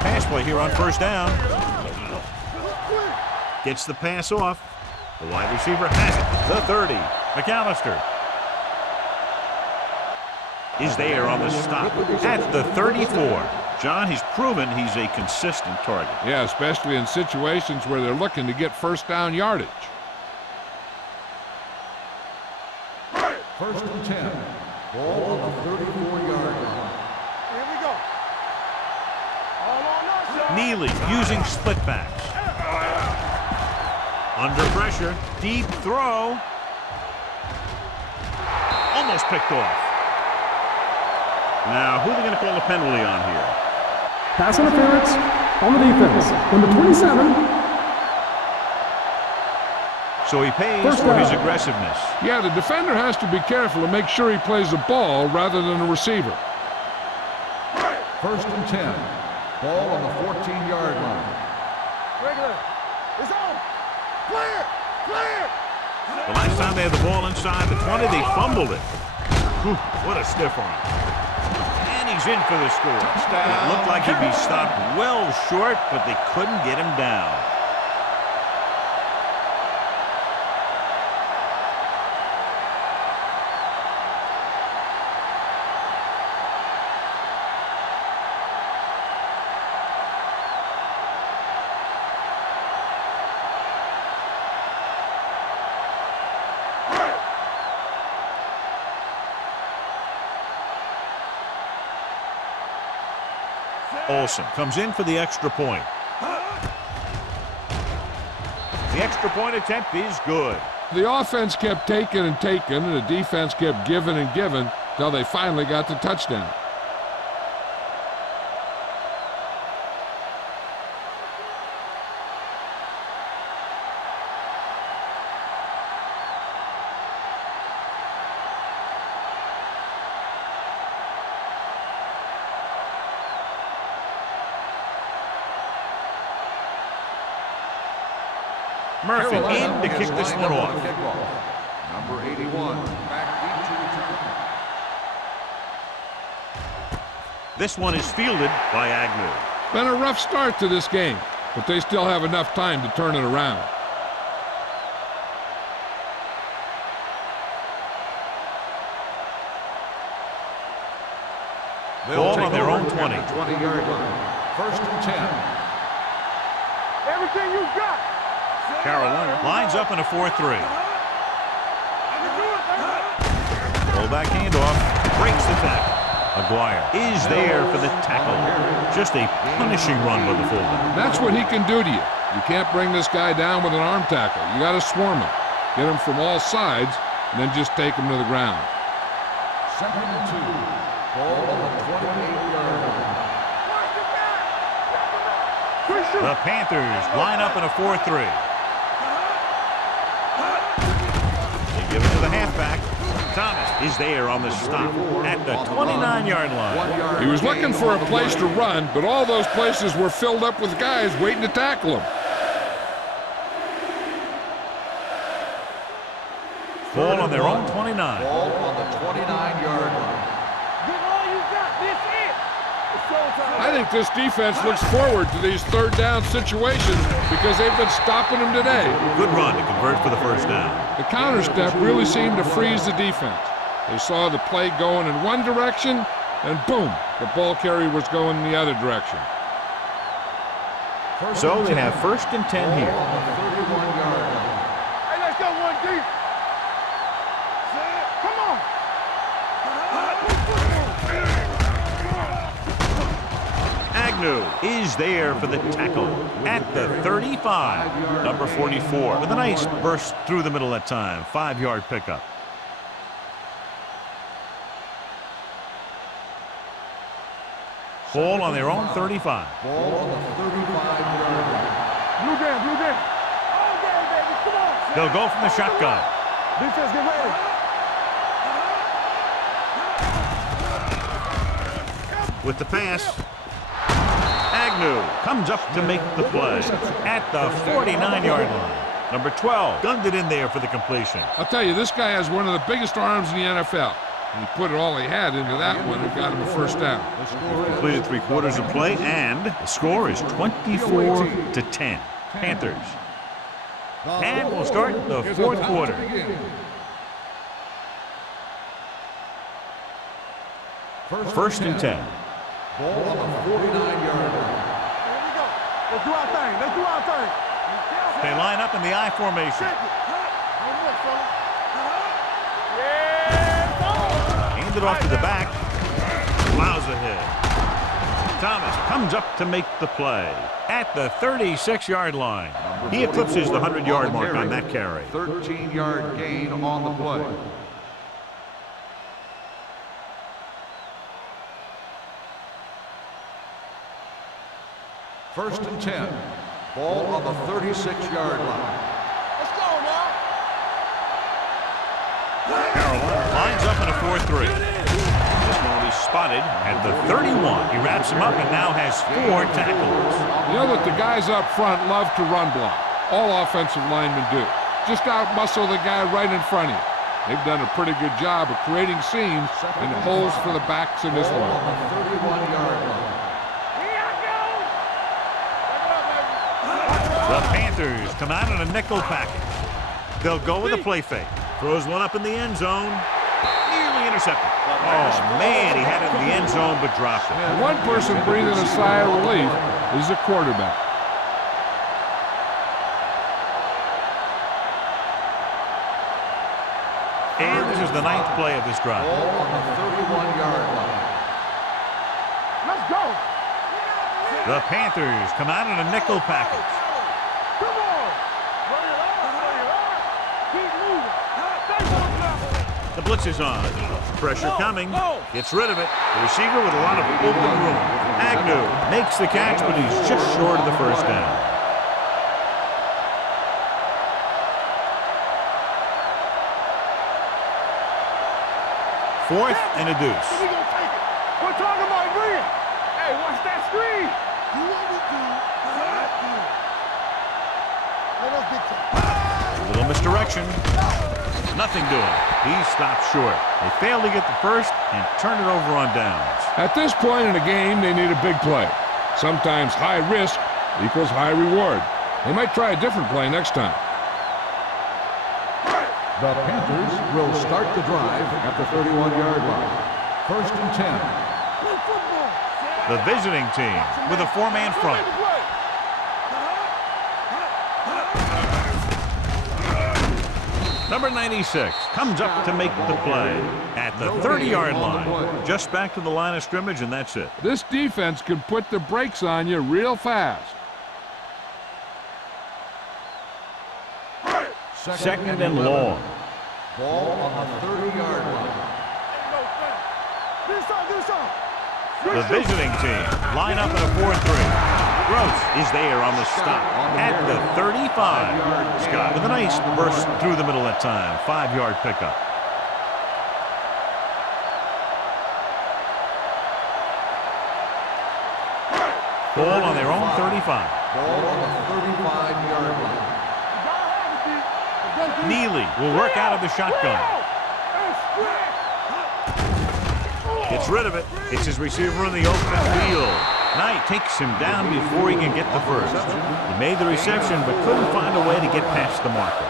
Pass play here on first down. Gets the pass off. The wide receiver has it. The 30. McAllister is there on the stop at the 34. John, he's proven he's a consistent target. Yeah, especially in situations where they're looking to get first down yardage. First and 10. Ball on the 34-yard line. Here we go. All on us, y'all. Neely using split backs. Under pressure. Deep throw. Almost picked off. Now, who are they going to call the penalty on here? Pass interference on the defense. Number 27. So he pays First for his down. aggressiveness. Yeah, the defender has to be careful and make sure he plays the ball rather than the receiver. First and 10. Ball on the 14-yard line. Regular. It's on. Clear. Clear. The last time they had the ball inside the 20, they fumbled it. Whew, what a stiff arm. And he's in for the score. It looked like he'd be stopped well short, but they couldn't get him down. Olsen comes in for the extra point. The extra point attempt is good. The offense kept taking and taking, and the defense kept giving and giving till they finally got the touchdown. Murphy in to kick this one off. Number 81, back into return. This one is fielded by Agnew. Been a rough start to this game, but they still have enough time to turn it around. Ball on their own 20. 20-yard line. First and 10. Everything you got. Carolina lines up in a 4-3. Fullback handoff. Breaks the tackle. Aguirre is there for the tackle. Just a punishing run by the fullback. That's what he can do to you. You can't bring this guy down with an arm tackle. You got to swarm him. Get him from all sides, and then just take him to the ground. Second and 2. Ball on the 28-yard line. The Panthers line up in a 4-3. They give it to the halfback. Thomas is there on the stop at the 29-yard line. He was looking for a place to run, but all those places were filled up with guys waiting to tackle him. Ball on their own 29. Ball on the 29-yard line. Give all you got. This it. I think this defense looks forward to these third down situations because they've been stopping them today. Good run to convert for the first down. The counter step really seemed to freeze the defense. They saw the play going in one direction, and boom, the ball carrier was going in the other direction. So they have 1st and 10 here. Hey, let's go one deep. Come on. Agnew is there for the tackle at the 35. Number 44 with a nice burst through the middle that time. 5-yard pickup. Ball on their own 35. Ball on the 35-yard line. Blue game, blue game. All game, baby. Come on. They'll go from the shotgun. Defense, get ready. With the pass, Agnew comes up to make the play at the 49-yard line. Number 12 gunned it in there for the completion. I'll tell you, this guy has one of the biggest arms in the NFL. He put it all he had into that one and got him a first down. Completed 3/4 of play, and the score is 24-10. Panthers. And we'll start the 4th quarter. First and 10. Ball on the 49-yard line. Here we go. Let's do our thing. Let's do our thing. They line up in the I formation. Hand it off to the back. Plows ahead. Thomas comes up to make the play at the 36-yard line. He eclipses the 100-yard mark on that carry. 13-yard gain on the play. First and 10. Ball on the 36-yard line. Let's go now. Carolina lines up in a 4-3. This one will be spotted at the 31. He wraps him up and now has 4 tackles. You know that the guys up front love to run block. All offensive linemen do. Just out-muscle the guy right in front of you. They've done a pretty good job of creating seams and holes for the backs in this one. On the 31-yard line. The Panthers come out in a nickel package. They'll go with a play fake. Throws one up in the end zone. Nearly intercepted. Oh, man, he had it in the end zone but dropped it. And one person breathing a sigh of relief is the quarterback. And this is the 9th play of this drive. Ball on the 31-yard line. Let's go. The Panthers come out in a nickel package. Come on. Bring it on. Bring it on. Keep moving. The blitz is on. Pressure coming. Gets rid of it. The receiver with a lot of open room. Agnew makes the catch, but he's just short of the first down. Fourth and a deuce. We gonna take it. We're talking about green. Hey, watch that screen. Do what we do. Let us get A little misdirection. Nothing doing. He stopped short. They failed to get the first and turn it over on downs. At this point in the game, they need a big play. Sometimes high risk equals high reward. They might try a different play next time. The Panthers will start the drive at the 31-yard line. First and 10. The visiting team with a 4-man front. Number 96 comes up to make the play at the 30-yard line. Just back to the line of scrimmage, and that's it. This defense can put the brakes on you real fast. Second and long. Ball on the 30-yard line. The visiting team line up in a 4-3. Gross is there on the stop at the 35. Scott with a nice burst through the middle that time. 5-yard pickup. Ball on their own 35. Ball on the 35-yard line. Neely will work out of the shotgun. Gets rid of it. It's his receiver in the open field. Knight takes him down before he can get the first. He made the reception but couldn't find a way to get past the marker.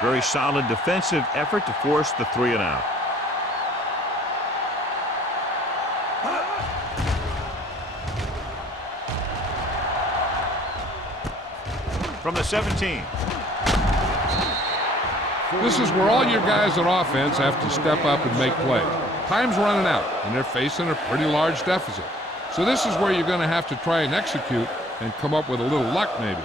Very solid defensive effort to force the 3 and out. From the 17. This is where all your guys on offense have to step up and make plays. Time's running out, and they're facing a pretty large deficit. So this is where you're going to have to try and execute and come up with a little luck maybe.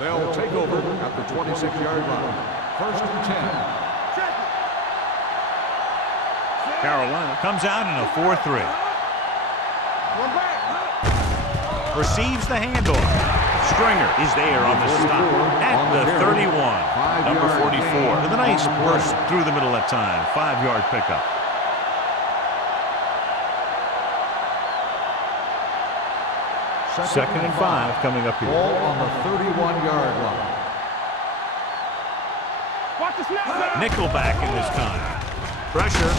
They'll take over at the 26-yard line. 1st and 10. Carolina comes out in a 4-3. Receives the handoff. Stringer is there on the stop at the 31. Number 44 with a nice burst through the middle that time. 5-yard pickup. Second and 5 coming up here. Ball on the 31-yard line. Nickelback in this time. Pressure.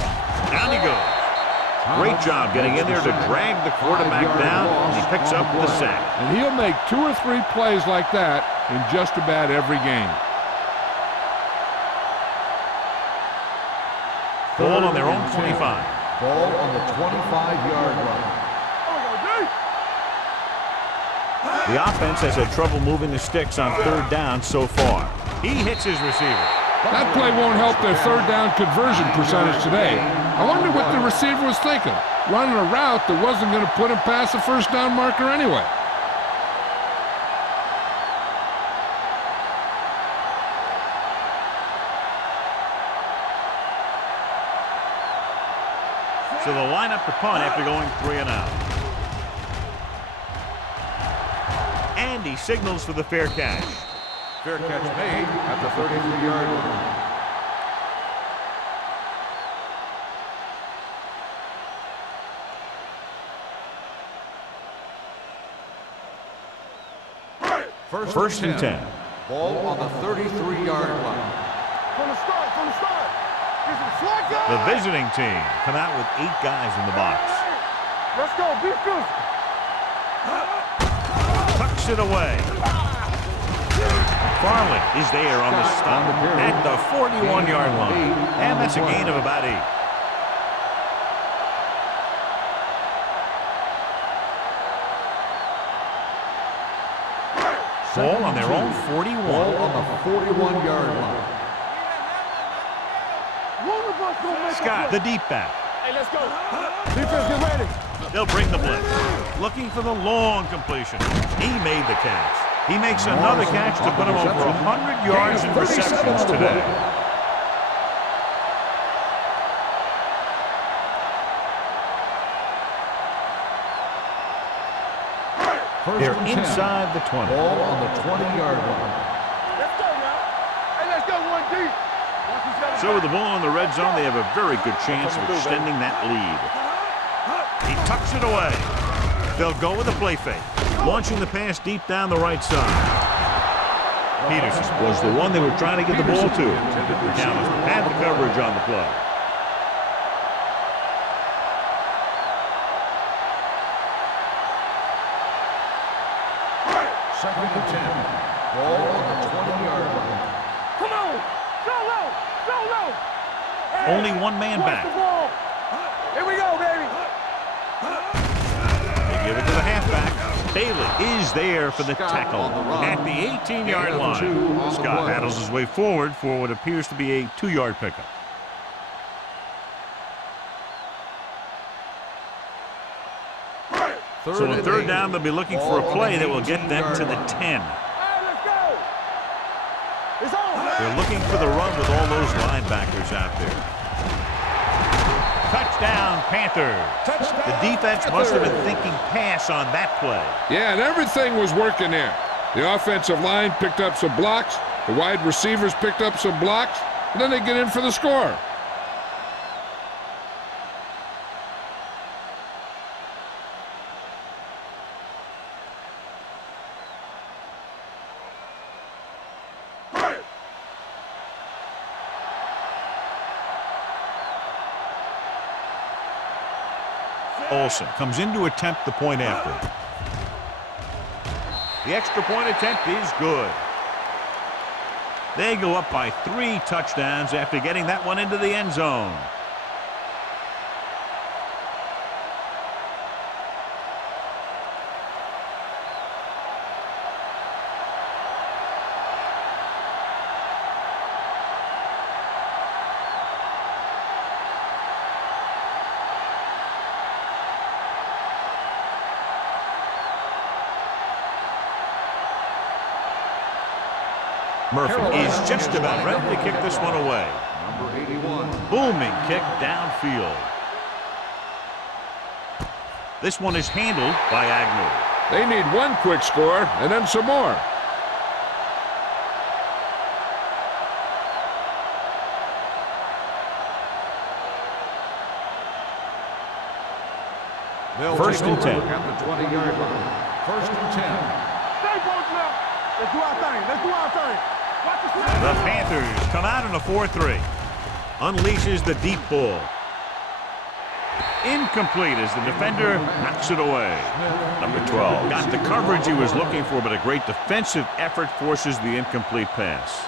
Down he goes. Great job getting in there to drag the quarterback down, and he picks up the sack. And he'll make 2 or 3 plays like that in just about every game. Ball on their own 25. Ball on the 25-yard line. The offense has had trouble moving the sticks on 3rd down so far. He hits his receiver. That play won't help their 3rd down conversion percentage today. I wonder what the receiver was thinking, running a route that wasn't going to put him past the 1st down marker anyway. So they'll line up to punt after going 3 and out. And he signals for the fair catch. Fair catch made at the 33-yard line. First and 10. Ball on the 33-yard line. From the start. The visiting team come out with 8 guys in the box. Let's go. Be physical. Tucks it away. Farley is there on the stop at the 41-yard line. And that's a gain of about 8. Ball on their own 41. Ball on the 41-yard line. Scott, the deep back. Hey, let's go. Defense, get ready. They'll bring the blitz. Looking for the long completion. He made the catch. He makes another catch to put him over 100 yards in receptions today. They're inside the 20. Ball on the 20-yard line. Let's go now. Hey, let's go 1 deep. So with the ball in the red zone, they have a very good chance of extending that lead. He tucks it away. They'll go with a play fake, launching the pass deep down the right side. Peterson was the one they were trying to get the ball to. Dallas had the coverage on the play. Second and 10. Ball on the 20-yard line. Come on. Go low. Only one man back. Here we go, baby. They give it to the halfback. Bailey is there for the tackle at the 18-yard line. Scott paddles his way forward for what appears to be a 2-yard pickup. So on 3rd down, they'll be looking for a play that will get them to the 10. They're looking for the run with all those linebackers out there. Touchdown, Panthers. The defense must have been thinking pass on that play. Yeah, and everything was working there. The offensive line picked up some blocks, the wide receivers picked up some blocks, and then they get in for the score. Olsen comes in to attempt the point after. The extra point attempt is good. They go up by 3 touchdowns after getting that one into the end zone. Murphy is just about ready to kick this one away. Number 81. Booming kick downfield. This one is handled by Agnew. They need one quick score and then some more. They'll First take and over 10. at the 20-yard line. First and 10. Stay posted up. Let's do our thing. Let's do our thing. Watch the snap. The Panthers come out in a 4-3. Unleashes the deep ball. Incomplete as the defender knocks it away. Number 12 got the coverage he was looking for, but a great defensive effort forces the incomplete pass.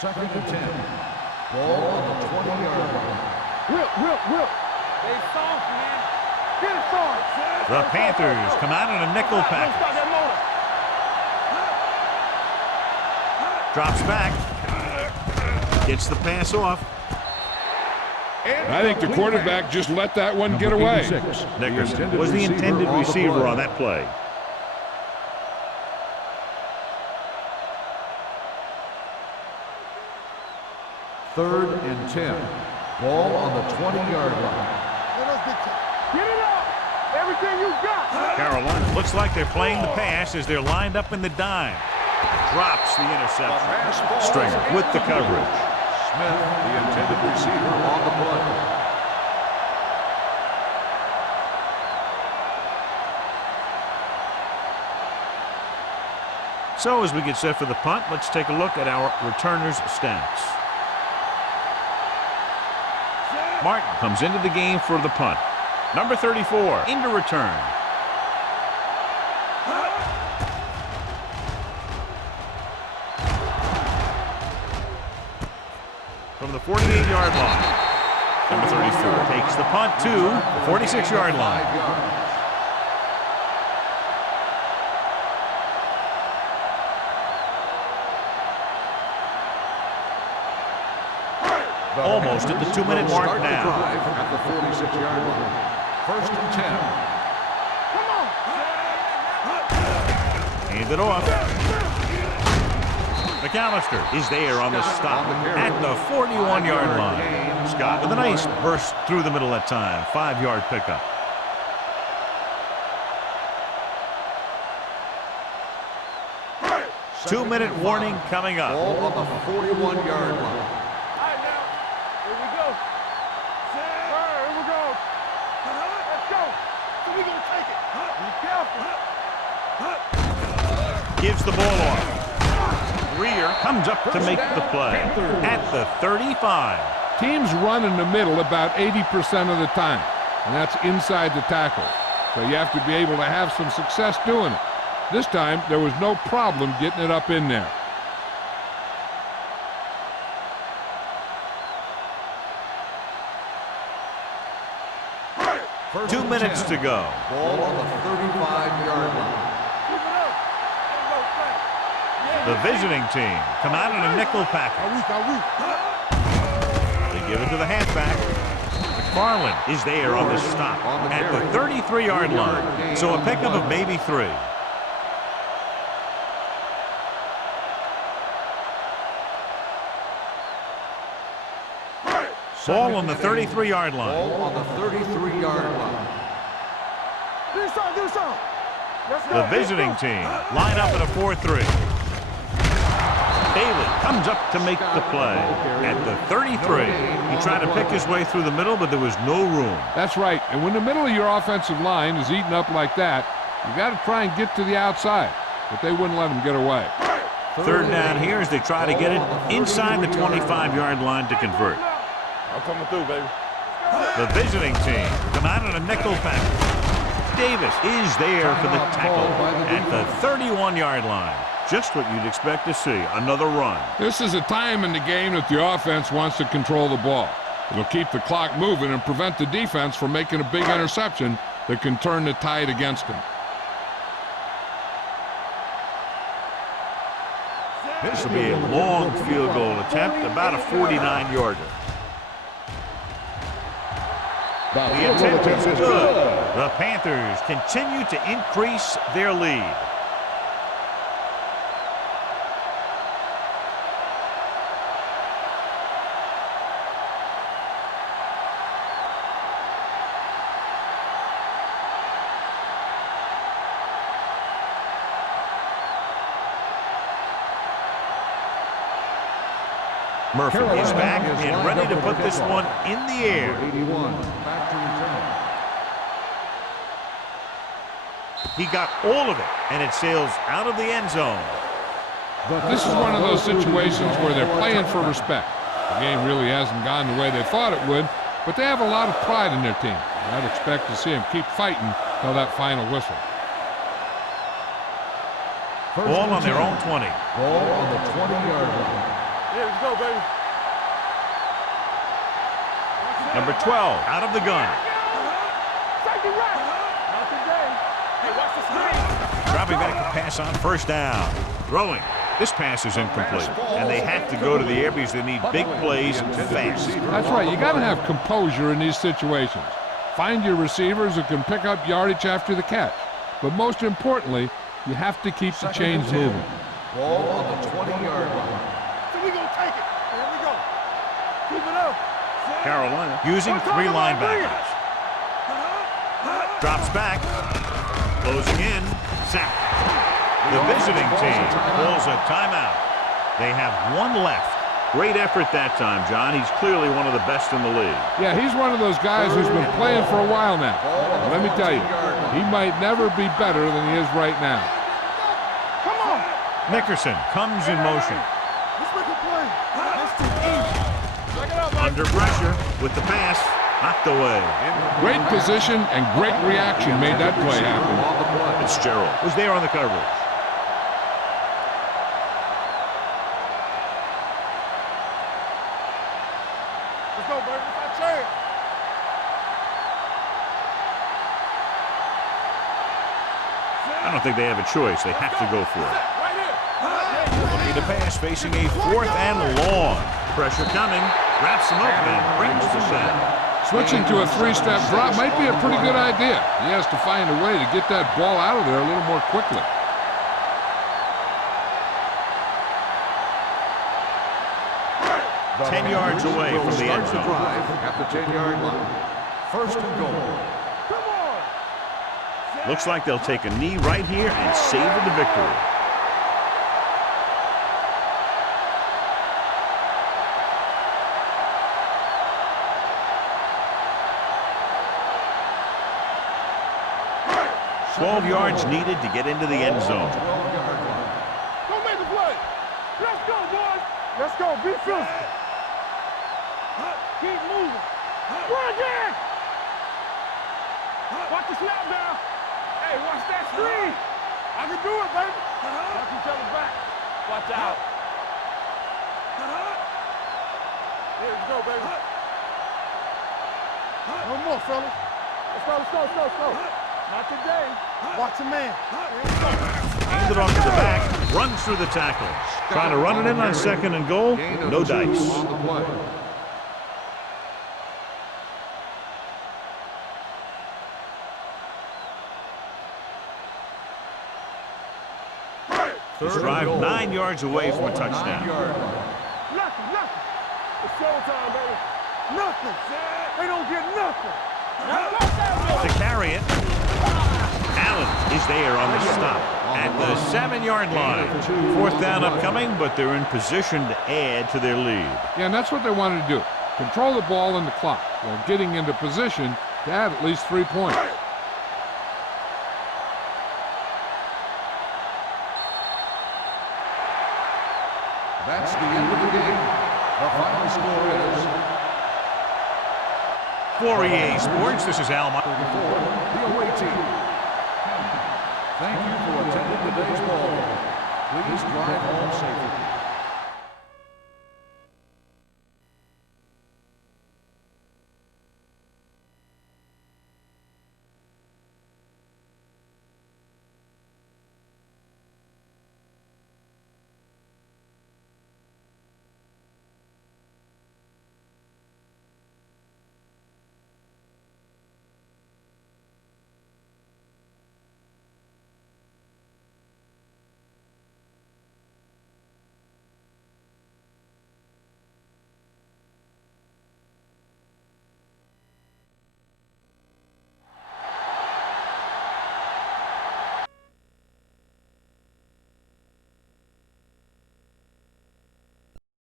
Second and 10. Ball on the 20-yard line. Whip. They soft, man. Get it soft. The Panthers come out in a nickel Stop package. that motor. Drops back. Gets the pass off. I think the quarterback just let that one get away. Nickerson was the intended receiver on that play. Third and 10. Ball on the 20-yard line. Get it up. Everything you got. Carolina looks like they're playing the pass as they're lined up in the dime. Drops the interception. Stringer with the coverage. Smith, the intended receiver, on the play. So as we get set for the punt, let's take a look at our returners' stats. Martin comes into the game for the punt. Number 34 into return. From the 48-yard line. Number 34 takes the punt to the 46-yard line. Almost at the 2-minute mark Start the now. drive at the 46-yard line. First and 10. Hand it off. McAllister is there on the stop at the 41-yard line. Scott with a nice burst through the middle that time. 5-yard pickup. Two-minute warning coming up. Ball on the 41-yard line. Here we go. Here we go. Let's go. So we gonna take it. Be careful. Gives the ball off. Greer comes up to make the play at the 35. Teams run in the middle about 80% of the time, and that's inside the tackle. So you have to be able to have some success doing it. This time, there was no problem getting it up in there. First 2 and minutes 10. to go. Ball on the 35-yard line. Keep it up. The visiting team come out in a nickel package. They give it to the halfback. McFarland is there on the stop at the 33-yard line. So a pickup of maybe 3. Ball on the 33-yard line. Ball on the 33-yard line. Do something. Let's go. The visiting team line up in a 4-3. Bailey comes up to make the play at the 33. He tried to pick his way through the middle, but there was no room. That's right. And when the middle of your offensive line is eaten up like that, you got to try and get to the outside. But they wouldn't let him get away. Third down here as they try to get it inside the 25-yard line to convert. I'm coming through, baby. The visiting team come out in a nickel package. Davis is there for the tackle at the 31-yard line. Just what you'd expect to see, another run. This is a time in the game that the offense wants to control the ball. It'll keep the clock moving and prevent the defense from making a big interception that can turn the tide against them. This will be a long field goal attempt, about a 49-yarder. The attempt is good. The Panthers continue to increase their lead. Murphy is back and ready to put this one in the air. 81, back to return. He got all of it, and it sails out of the end zone. This is one of those situations where they're playing for respect. The game really hasn't gone the way they thought it would, but they have a lot of pride in their team. I'd expect to see them keep fighting till that final whistle. Ball on their own 20. Ball on the 20-yard line. Here we go, baby. Number 12 out of the gun. Safety right. Not today. Hey, watch the screen. Dropping back to pass on first down. Throwing. This pass is incomplete, and they have to go to the air because they need big plays fast. That's right. You got to have composure in these situations. Find your receivers who can pick up yardage after the catch. But most importantly, you have to keep the chains moving. Ball on the 20-yard line. So we gonna take it. Here we go. Keep it up. Carolina using three linebackers. Drops back. Closing in. Sack. The visiting team calls a timeout. They have one left. Great effort that time, John. He's clearly one of the best in the league. Yeah, he's one of those guys who's been playing for a while now. And let me tell you, he might never be better than he is right now. Come on. Nickerson comes in motion. Let's make a play. That's too easy. Check it out, Under pressure with the pass. Knocked away. Great position and great reaction made that play happen. Fitzgerald was there on the coverage. Let's go, baby. It's our chance. I don't think they have a choice. They have to go for it. Right here. Looking to pass, facing a fourth and long. Pressure coming. Wraps him up and brings the sack. Switching to a three-step drop might be a pretty good idea. He has to find a way to get that ball out of there a little more quickly. About 10 yards away from the end zone. Drive at the 10-yard line. First and goal. Come on. Looks like they'll take a knee right here and savor the victory. Twelve yards needed to get into the end zone. Go make the play. Let's go, boys. Let's go. Be physical. Keep moving. Run again. Watch the snap down. Hey, watch that screen. I can do it, baby. Watch each other back. Watch out. Here we go, baby. No more, fellas. Let's go, let's go, let's go, let's go. Not today. Watch a man. Hands it off to the back. Runs through the tackle. Trying to run it in on second and goal. No dice. On the play. This drive 9 yards away from a touchdown. Nothing, nothing. It's showtime, baby. Nothing. They don't get nothing. To carry it. Allen is there on the stop at the 7-yard line. Fourth down upcoming, but they're in position to add to their lead. Yeah, and that's what they wanted to do. Control the ball and the clock while getting into position to add at least 3 points. That's the end of the game. The final score is For EA Sports, this is Al. The away team. Thank you for attending today's ball game. Please drive home safely.